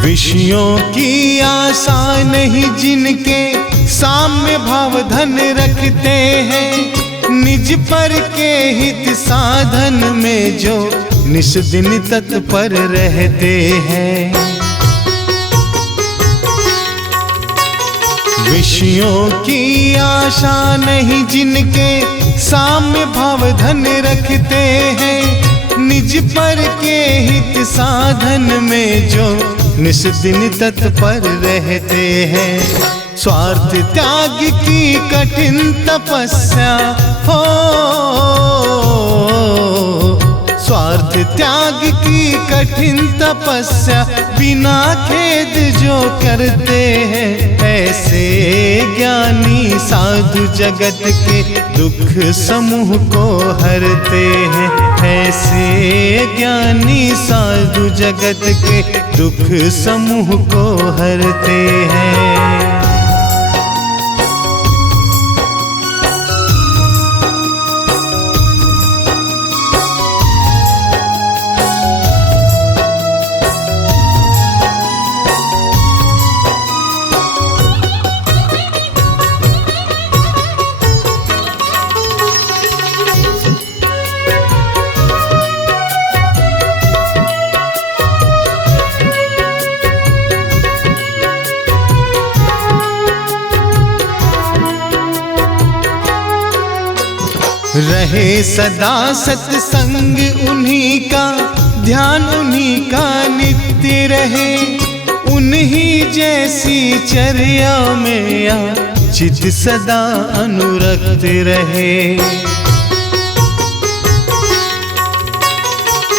विषयों की आशा नहीं जिनके साम्य भाव धन रखते हैं, निज पर के हित साधन में जो निस दिन तत्पर रहते हैं। विषयों की आशा नहीं जिनके साम्य भाव धन रखते हैं, निज पर के हित साधन में जो निस दिन तत्पर रहते हैं। स्वार्थ त्याग की कठिन तपस्या हो, स्वार्थ त्याग की कठिन तपस्या बिना खेद जो करते हैं, ऐसे ज्ञानी साधु जगत के दुख समूह को हरते हैं। ऐसे ज्ञानी साधु जगत के दुख समूह को हरते हैं। रहे सदा सत्संग उन्हीं का, ध्यान उन्हीं का नित्य रहे, उन्हीं जैसी चर्या में या चित सदा अनुरक्त रहे।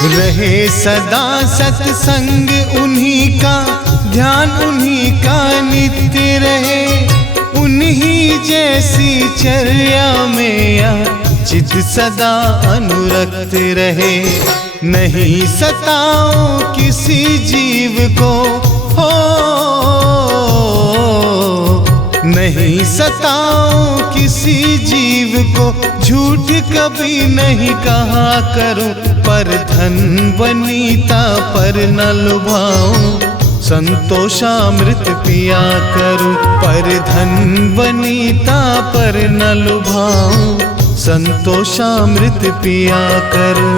रहे सदा सत्संग उन्हीं का, ध्यान उन्हीं का नित्य रहे, उन्हीं जैसी चर्या में या चित सदा अनुरक्त रहे। नहीं सताओ किसी जीव को हो, नहीं सताओ किसी जीव को, झूठ कभी नहीं कहा करो, पर धन वनीता पर न लुभाओ, संतोषामृत पिया करो। पर धन वनीता पर न लुभाओ, संतोषामृत पिया करो।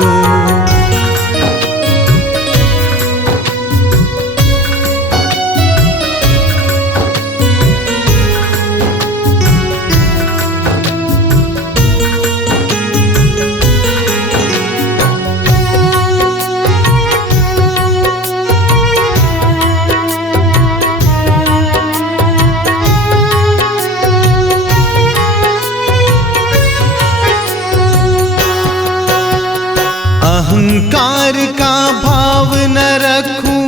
अहंकार का भाव न रखूं,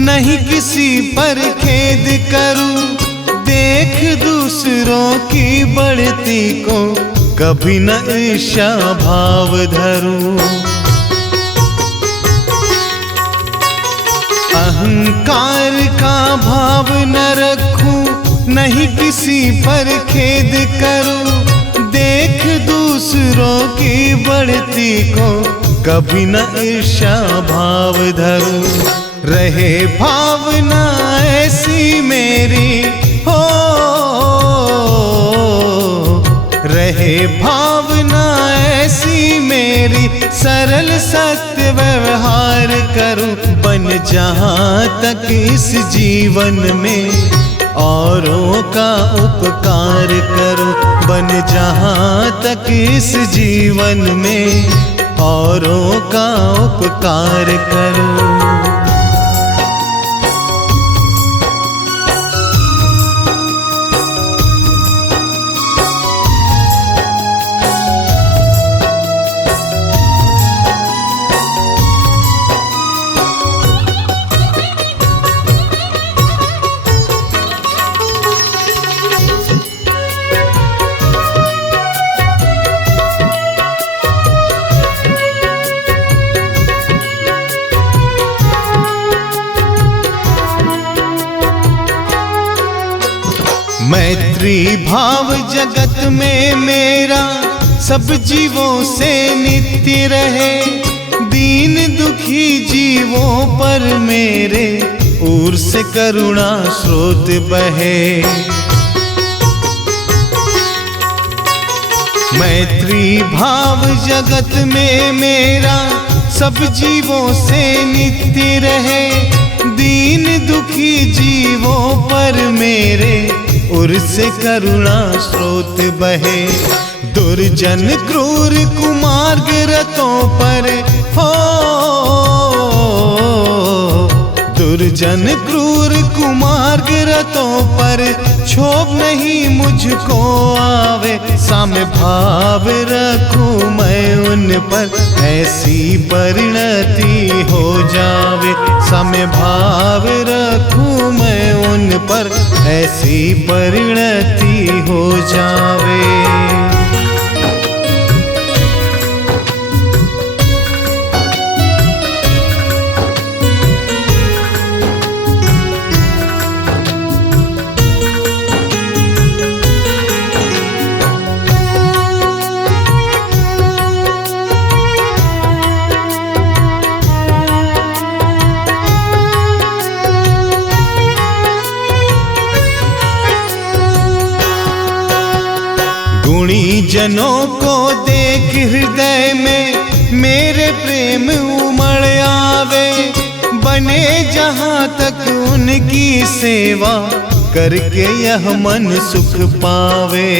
नहीं किसी पर खेद करूं, देख दूसरों की बढ़ती को कभी न ईर्ष्या भाव धरूं। अहंकार का भाव न रखूं, नहीं किसी पर खेद करूं, देख दूसरों की बढ़ती को कभी न ईर्ष्या भाव धरूं। रहे भावना ऐसी मेरी हो, रहे भावना ऐसी मेरी, सरल सत्य व्यवहार करूं, बन जहां तक इस जीवन में औरों का उपकार करूं, बन जहां तक इस जीवन में औरों का उपकार करो। मैत्री भाव जगत में मेरा सब जीवों से नित्य रहे, दीन दुखी जीवों पर मेरे ओर से करुणा स्रोत बहे। मैत्री भाव जगत में मेरा सब जीवों से नित्य रहे, दीन दुखी जीवों पर मेरे उर से करुणा स्रोत बहे। दुर्जन क्रूर कुमार्ग रतों पर हो, दुर्जन क्रूर कुमार्ग रतों पर क्षोभ नहीं मुझको आवे। साम्य भाव रखूं मैं उन पर, ऐसी परिणति हो जावे। साम्य भाव रखूं मैं उन पर, ऐसी परिणति हो जावे। गुणी जनों को देख हृदय में मेरे प्रेम उमड़ आवे। बने जहाँ तक उनकी सेवा, करके यह मन सुख पावे।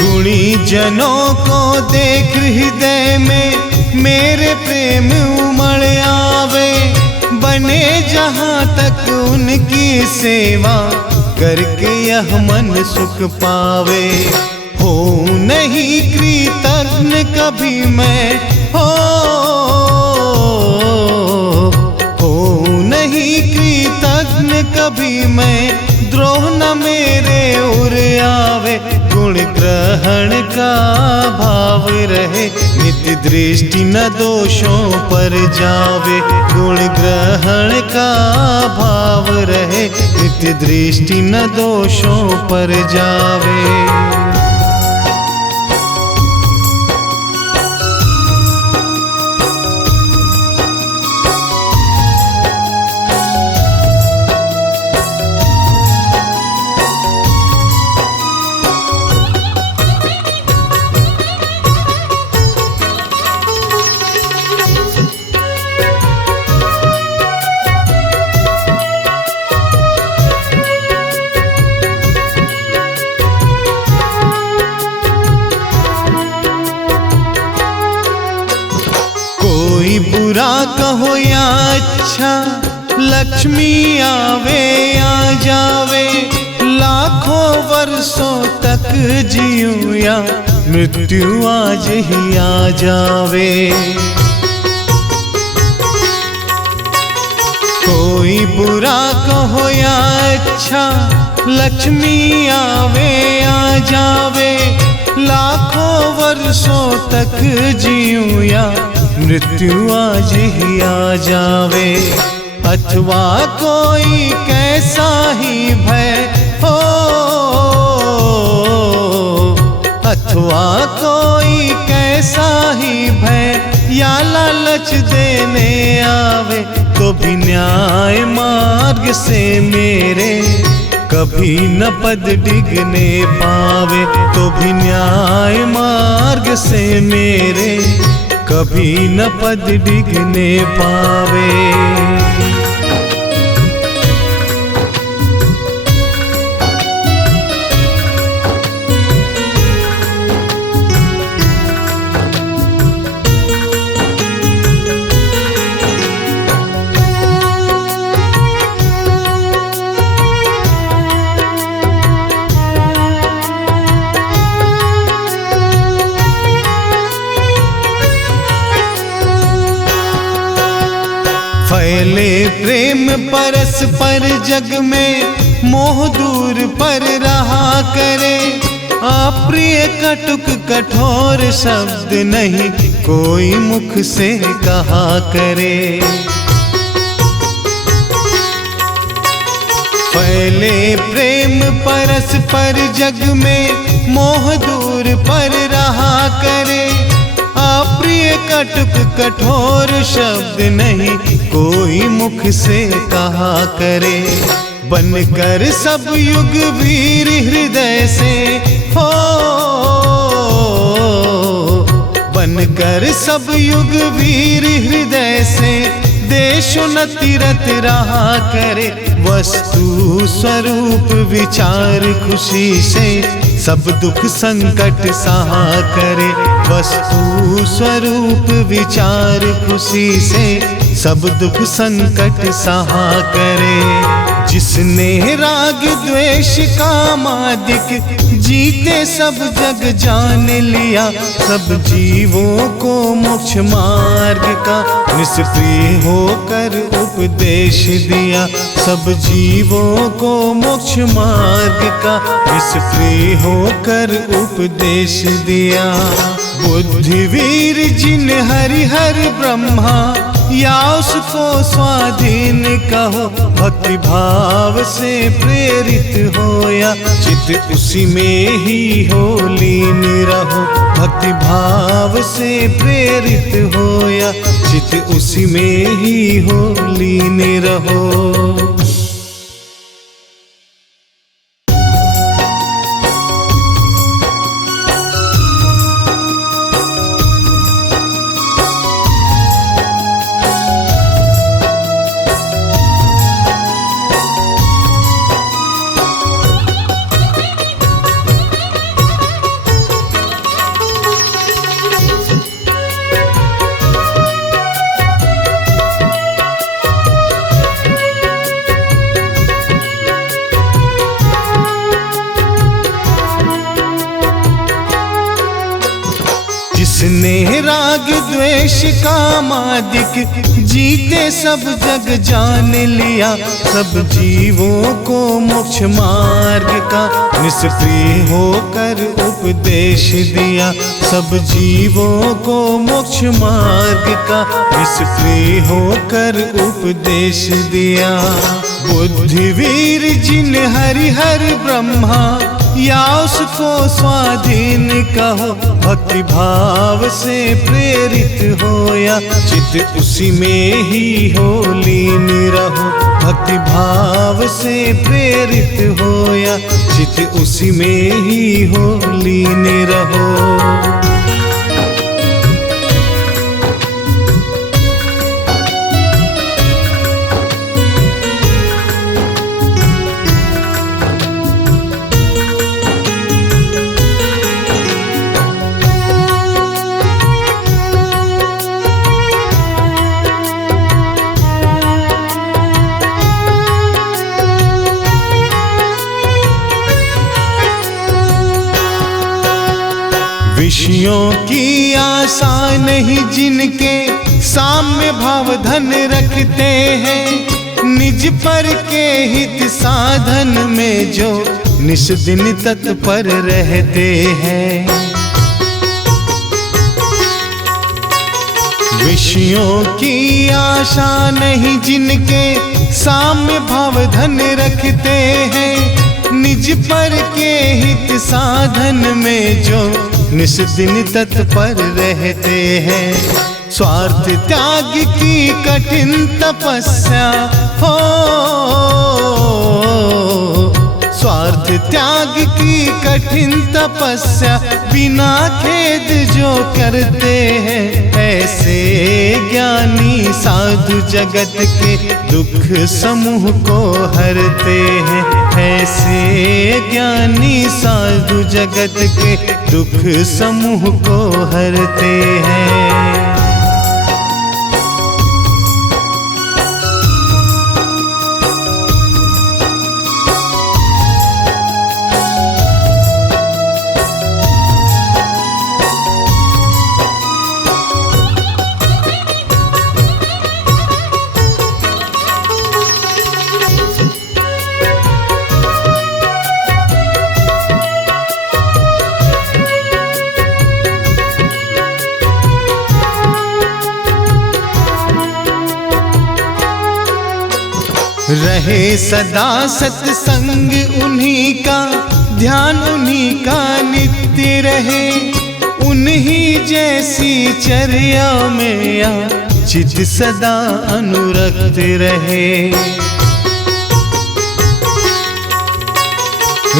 गुणी जनों को देख हृदय में मेरे प्रेम उमड़ आवे। बने जहाँ तक उनकी सेवा, करके यह मन सुख पावे। हो नहीं कृतज्ञ कभी मैं, हो नहीं कृतज्ञ कभी मैं, द्रोह न मेरे उर आवे। गुण ग्रहण का भाव रहे, नित्य दृष्टि न दोषों पर जावे। गुण ग्रहण का भाव रहे, नित्य दृष्टि न दोषों पर जावे। कोई बुरा कहो या अच्छा, लक्ष्मी आवे आ जावे। लाखों वर्षों तक जीऊं या मृत्यु आज ही आ जावे। कोई बुरा कहो या अच्छा, लक्ष्मी आवे आ जावे। लाखों वर्षों तक जीऊं या मृत्यु आज ही आ जावे। अथवा कोई कैसा ही भय हो, अथवा कोई कैसा ही भय या लालच देने आवे। तो भी न्याय मार्ग से मेरे कभी न पद डिगने पावे। तो भी न्याय मार्ग से मेरे कभी न पद डिगने पावे। फैले प्रेम परस्पर जग में, मोह दूर पर रहा करे। अप्रिय कटुक कठोर शब्द नहीं कोई मुख से कहा करे। फैले प्रेम परस्पर जग में, मोह दूर पर रहा करे। अप्रिय कटुक कठोर शब्द नहीं कोई मुख से कहा करे। बनकर सब युग वीर हृदय से हो, बनकर सब युग वीर हृदय से देशोन्नति रत रहा करे। वस्तु स्वरूप विचार खुशी से सब दुख संकट सहा करे। वस्तु स्वरूप विचार खुशी से सब दुख संकट सहा करे। जिसने राग द्वेष कामादिक जीते सब जग जान लिया। सब जीवों को मोक्ष मार्ग का निष्प्रिय होकर उपदेश दिया। सब जीवों को मोक्ष मार्ग का निष्प्रिय होकर उपदेश दिया। बुद्धिवीर जिन हरिहर ब्रह्मा या उसको स्वाधीन कहो। भक्ति भाव से प्रेरित होया चित उसी में ही हो लीन रहो। भक्ति भाव से प्रेरित होया चित उसी में ही हो लीन रहो। जिसने राग द्वेष कामादिक जीते सब जग जान लिया। सब जीवों को मोक्ष मार्ग का निष्प्रिय होकर उपदेश दिया। सब जीवों को मोक्ष मार्ग का निष्प्रिय होकर उपदेश दिया। बुद्धिवीर जिन हरिहर ब्रह्मा या उसको स्वाधीन कहो। भक्ति भाव से प्रेरित होया चित उसी में ही हो लीन रहो। भक्ति भाव से प्रेरित होया चित उसी में ही हो लीन रहो। विषयों की आशा नहीं जिनके साम्य भाव धन रखते हैं। निज पर के हित साधन में जो निस दिन तत्पर रहते हैं। विषयों की आशा नहीं जिनके साम्य भाव धन रखते हैं। निज पर के हित साधन में जो निस दिन तत्पर रहते हैं। स्वार्थ त्याग की कठिन तपस्या हो। स्वार्थ त्याग की कठिन तपस्या बिना खेद जो करते हैं। ऐसे ज्ञानी साधु जगत के दुख समूह को हरते हैं। ऐसे ज्ञानी साधु जगत के दुख समूह को हरते हैं। रहे सदा सत्संग उन्हीं का, ध्यान उन्हीं का नित्य रहे। उन्हीं जैसी चर्या में या चित सदा अनुरक्त रहे।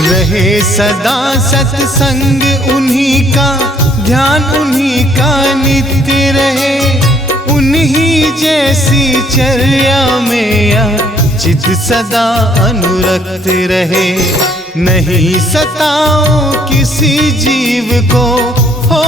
रहे सदा सत्संग उन्हीं का, ध्यान उन्हीं का नित्य रहे। उन्हीं जैसी चर्या में या चित सदा अनुरक्त रहे। नहीं सताओ किसी जीव को, हो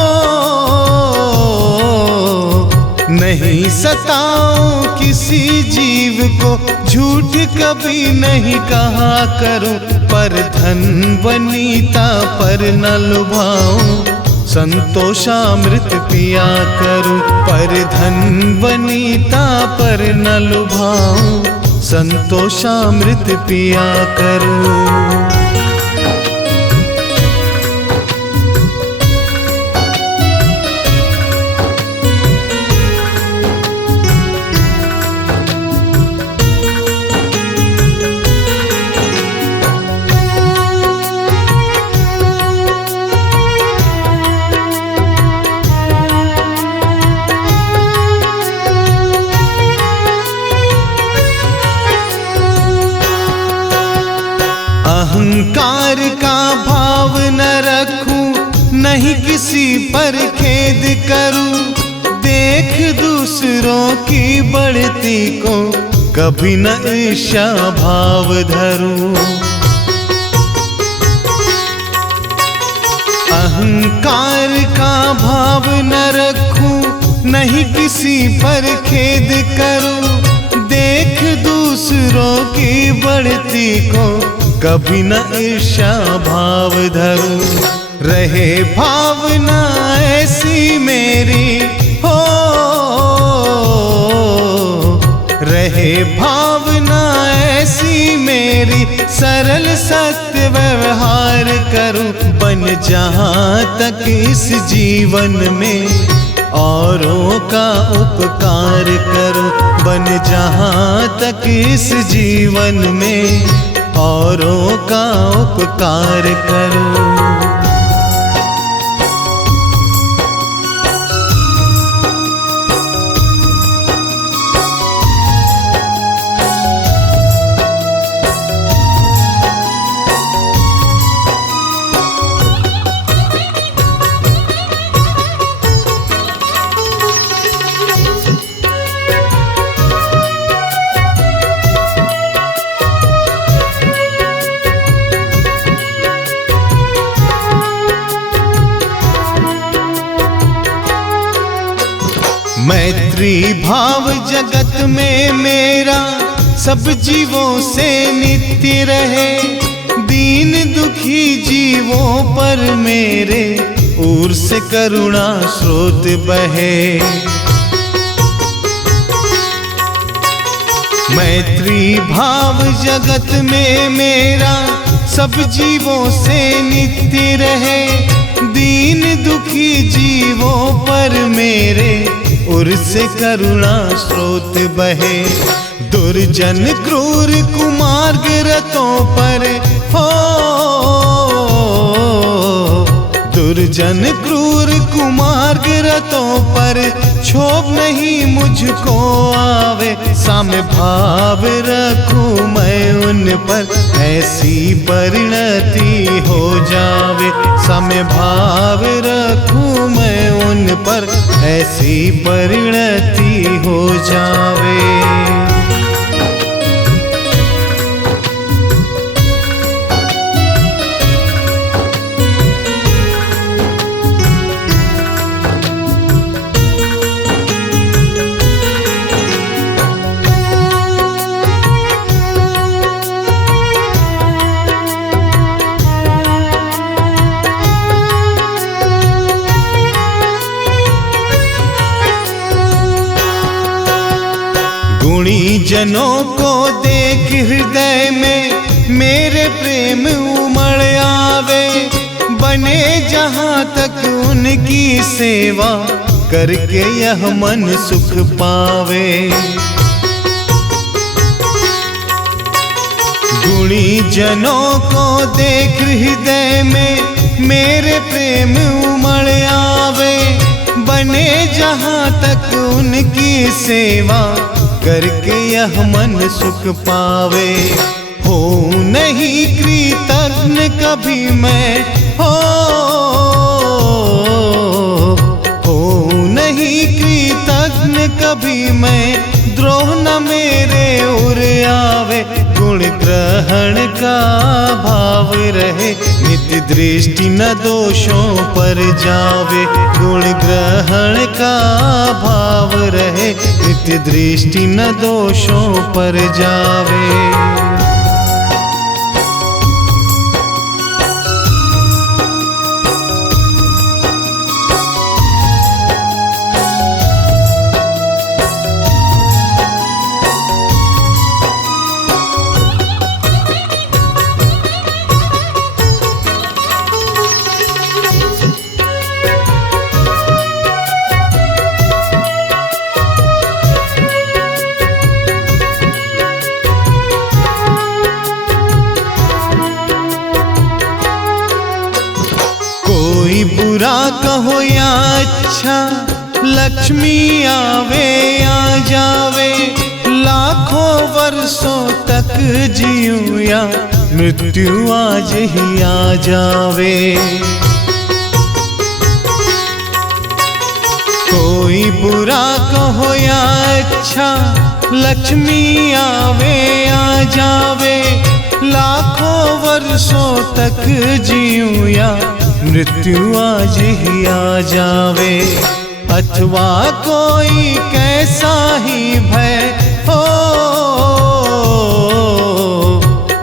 नहीं सताओ किसी जीव को। झूठ कभी नहीं कहा करूं, पर धन वनीता पर न लुभाऊं। संतोषामृत पिया करूं, पर धन वनीता पर न लुभाऊं। संतोषामृत पिया करूं। अहंकार का भाव न रखूं, नहीं किसी पर खेद करूं। देख दूसरों की बढ़ती को, कभी न ईर्ष्या भाव धरूं। अहंकार का भाव न रखूं, नहीं किसी पर खेद करूं। देख दूसरों की बढ़ती को, कभी न ईर्ष्या भाव धरूं। रहे भावना ऐसी मेरी, हो रहे भावना ऐसी मेरी। सरल सत्य व्यवहार करूं, बन जहां तक इस जीवन में औरों का उपकार करूं। बन जहां तक इस जीवन में औरों का उपकार करूं। मैत्री भाव जगत में मेरा, सब जीवों से नित्य रहे। दीन दुखी जीवों पर मेरे, ओर से करुणा स्रोत बहे। मैत्री भाव जगत में मेरा, सब जीवों से नित्य रहे। दीन दुखी जीवों पर मेरे, उर से करुणा स्रोत बहे। दुर्जन क्रूर कुमार्ग रतों पर, हो दुर्जन क्रूर कुमार्ग रतों पर, क्षोभ नहीं मुझको आवे। साम्य भाव रखूं मैं उन पर, ऐसी परिणति हो जावे। साम्य भाव रखूं मैं उन पर, ऐसी परिणति हो जावे। गुणी जनों को देख हृदय में मेरे प्रेम उमड़ आवे। बने जहां तक उनकी सेवा, करके यह मन सुख पावे। गुणी जनों को देख हृदय में मेरे प्रेम उमड़ आवे। बने जहां तक उनकी सेवा, करके यह मन सुख पावे। हो नहीं कृतज्ञ कभी मैं, हो नहीं कृतज्ञ कभी मैं। द्रोह न मेरे उर आवे, गुण गुण ग्रहण का भाव रहे, नित्य दृष्टि न दोषों पर जावे। गुण ग्रहण का भाव रहे, नित्य दृष्टि न दोषों पर जावे। कोई बुरा कहो या अच्छा, लक्ष्मी आवे या जावे। लाखों वर्षों तक जीऊं या मृत्यु आज ही आ जावे। कोई बुरा कहो या अच्छा, लक्ष्मी आवे या जावे। लाखों वर्षों तक जीऊं या मृत्यु आज ही आ जावे। अथवा कोई कैसा ही भय हो,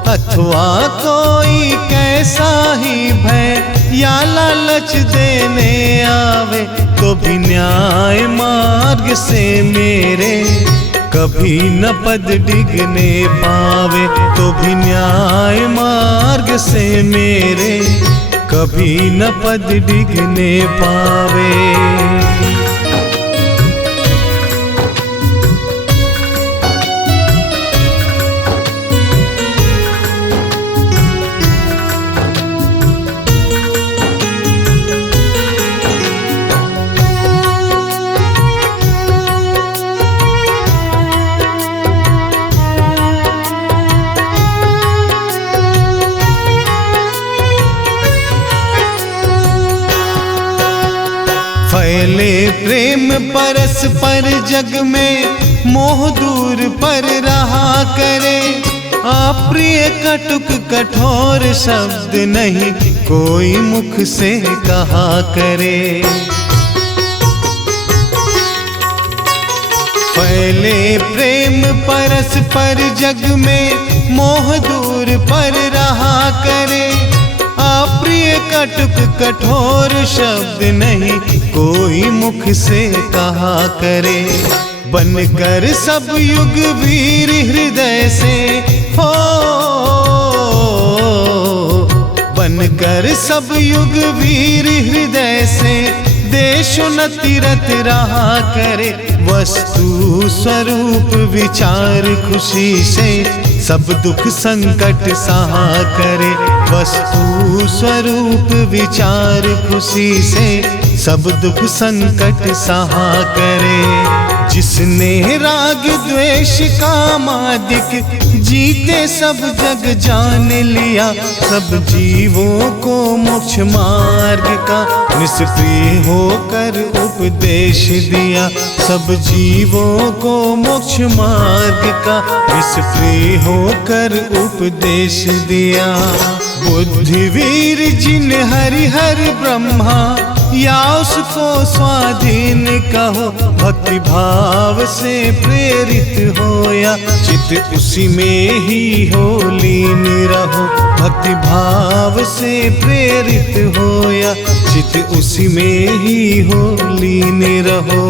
अथवा कोई कैसा ही भय या लालच देने आवे, तो भी न्याय मार्ग से मेरे कभी न पद डिगने पावे। तो भी न्याय मार्ग से मेरे कभी न पद डिगने पावे। फैले प्रेम परस्पर जग में, मोह दूर पर रहा करे। अप्रिय कटुक कठोर शब्द नहीं कोई मुख से कहा करे। फैले प्रेम परस्पर जग में, मोह दूर पर रहा करे। अप्रिय कटुक कठोर शब्द नहीं कोई मुख से कहा करे। बनकर सब युग वीर हृदय से हो, बनकर सब युग वीर हृदय से देशोन्नति रत रहा करे। वस्तु स्वरूप विचार खुशी से सब दुख संकट सहा करे। वस्तु स्वरूप विचार खुशी से सब दुख संकट सहा करे। जिसने राग द्वेष कामादिक जीते सब जग जान लिया। सब जीवों को मोक्ष मार्ग का निष्प्रिय होकर उपदेश दिया। सब जीवों को मोक्ष मार्ग का निष्प्रिय होकर उपदेश दिया। बुद्धिवीर जिन हरिहर ब्रह्मा या उसको स्वाधीन कहो। भक्ति भाव से प्रेरित होया चित उसी में ही हो लीन रहो। भक्ति भाव से प्रेरित होया चित उसी में ही हो लीन रहो।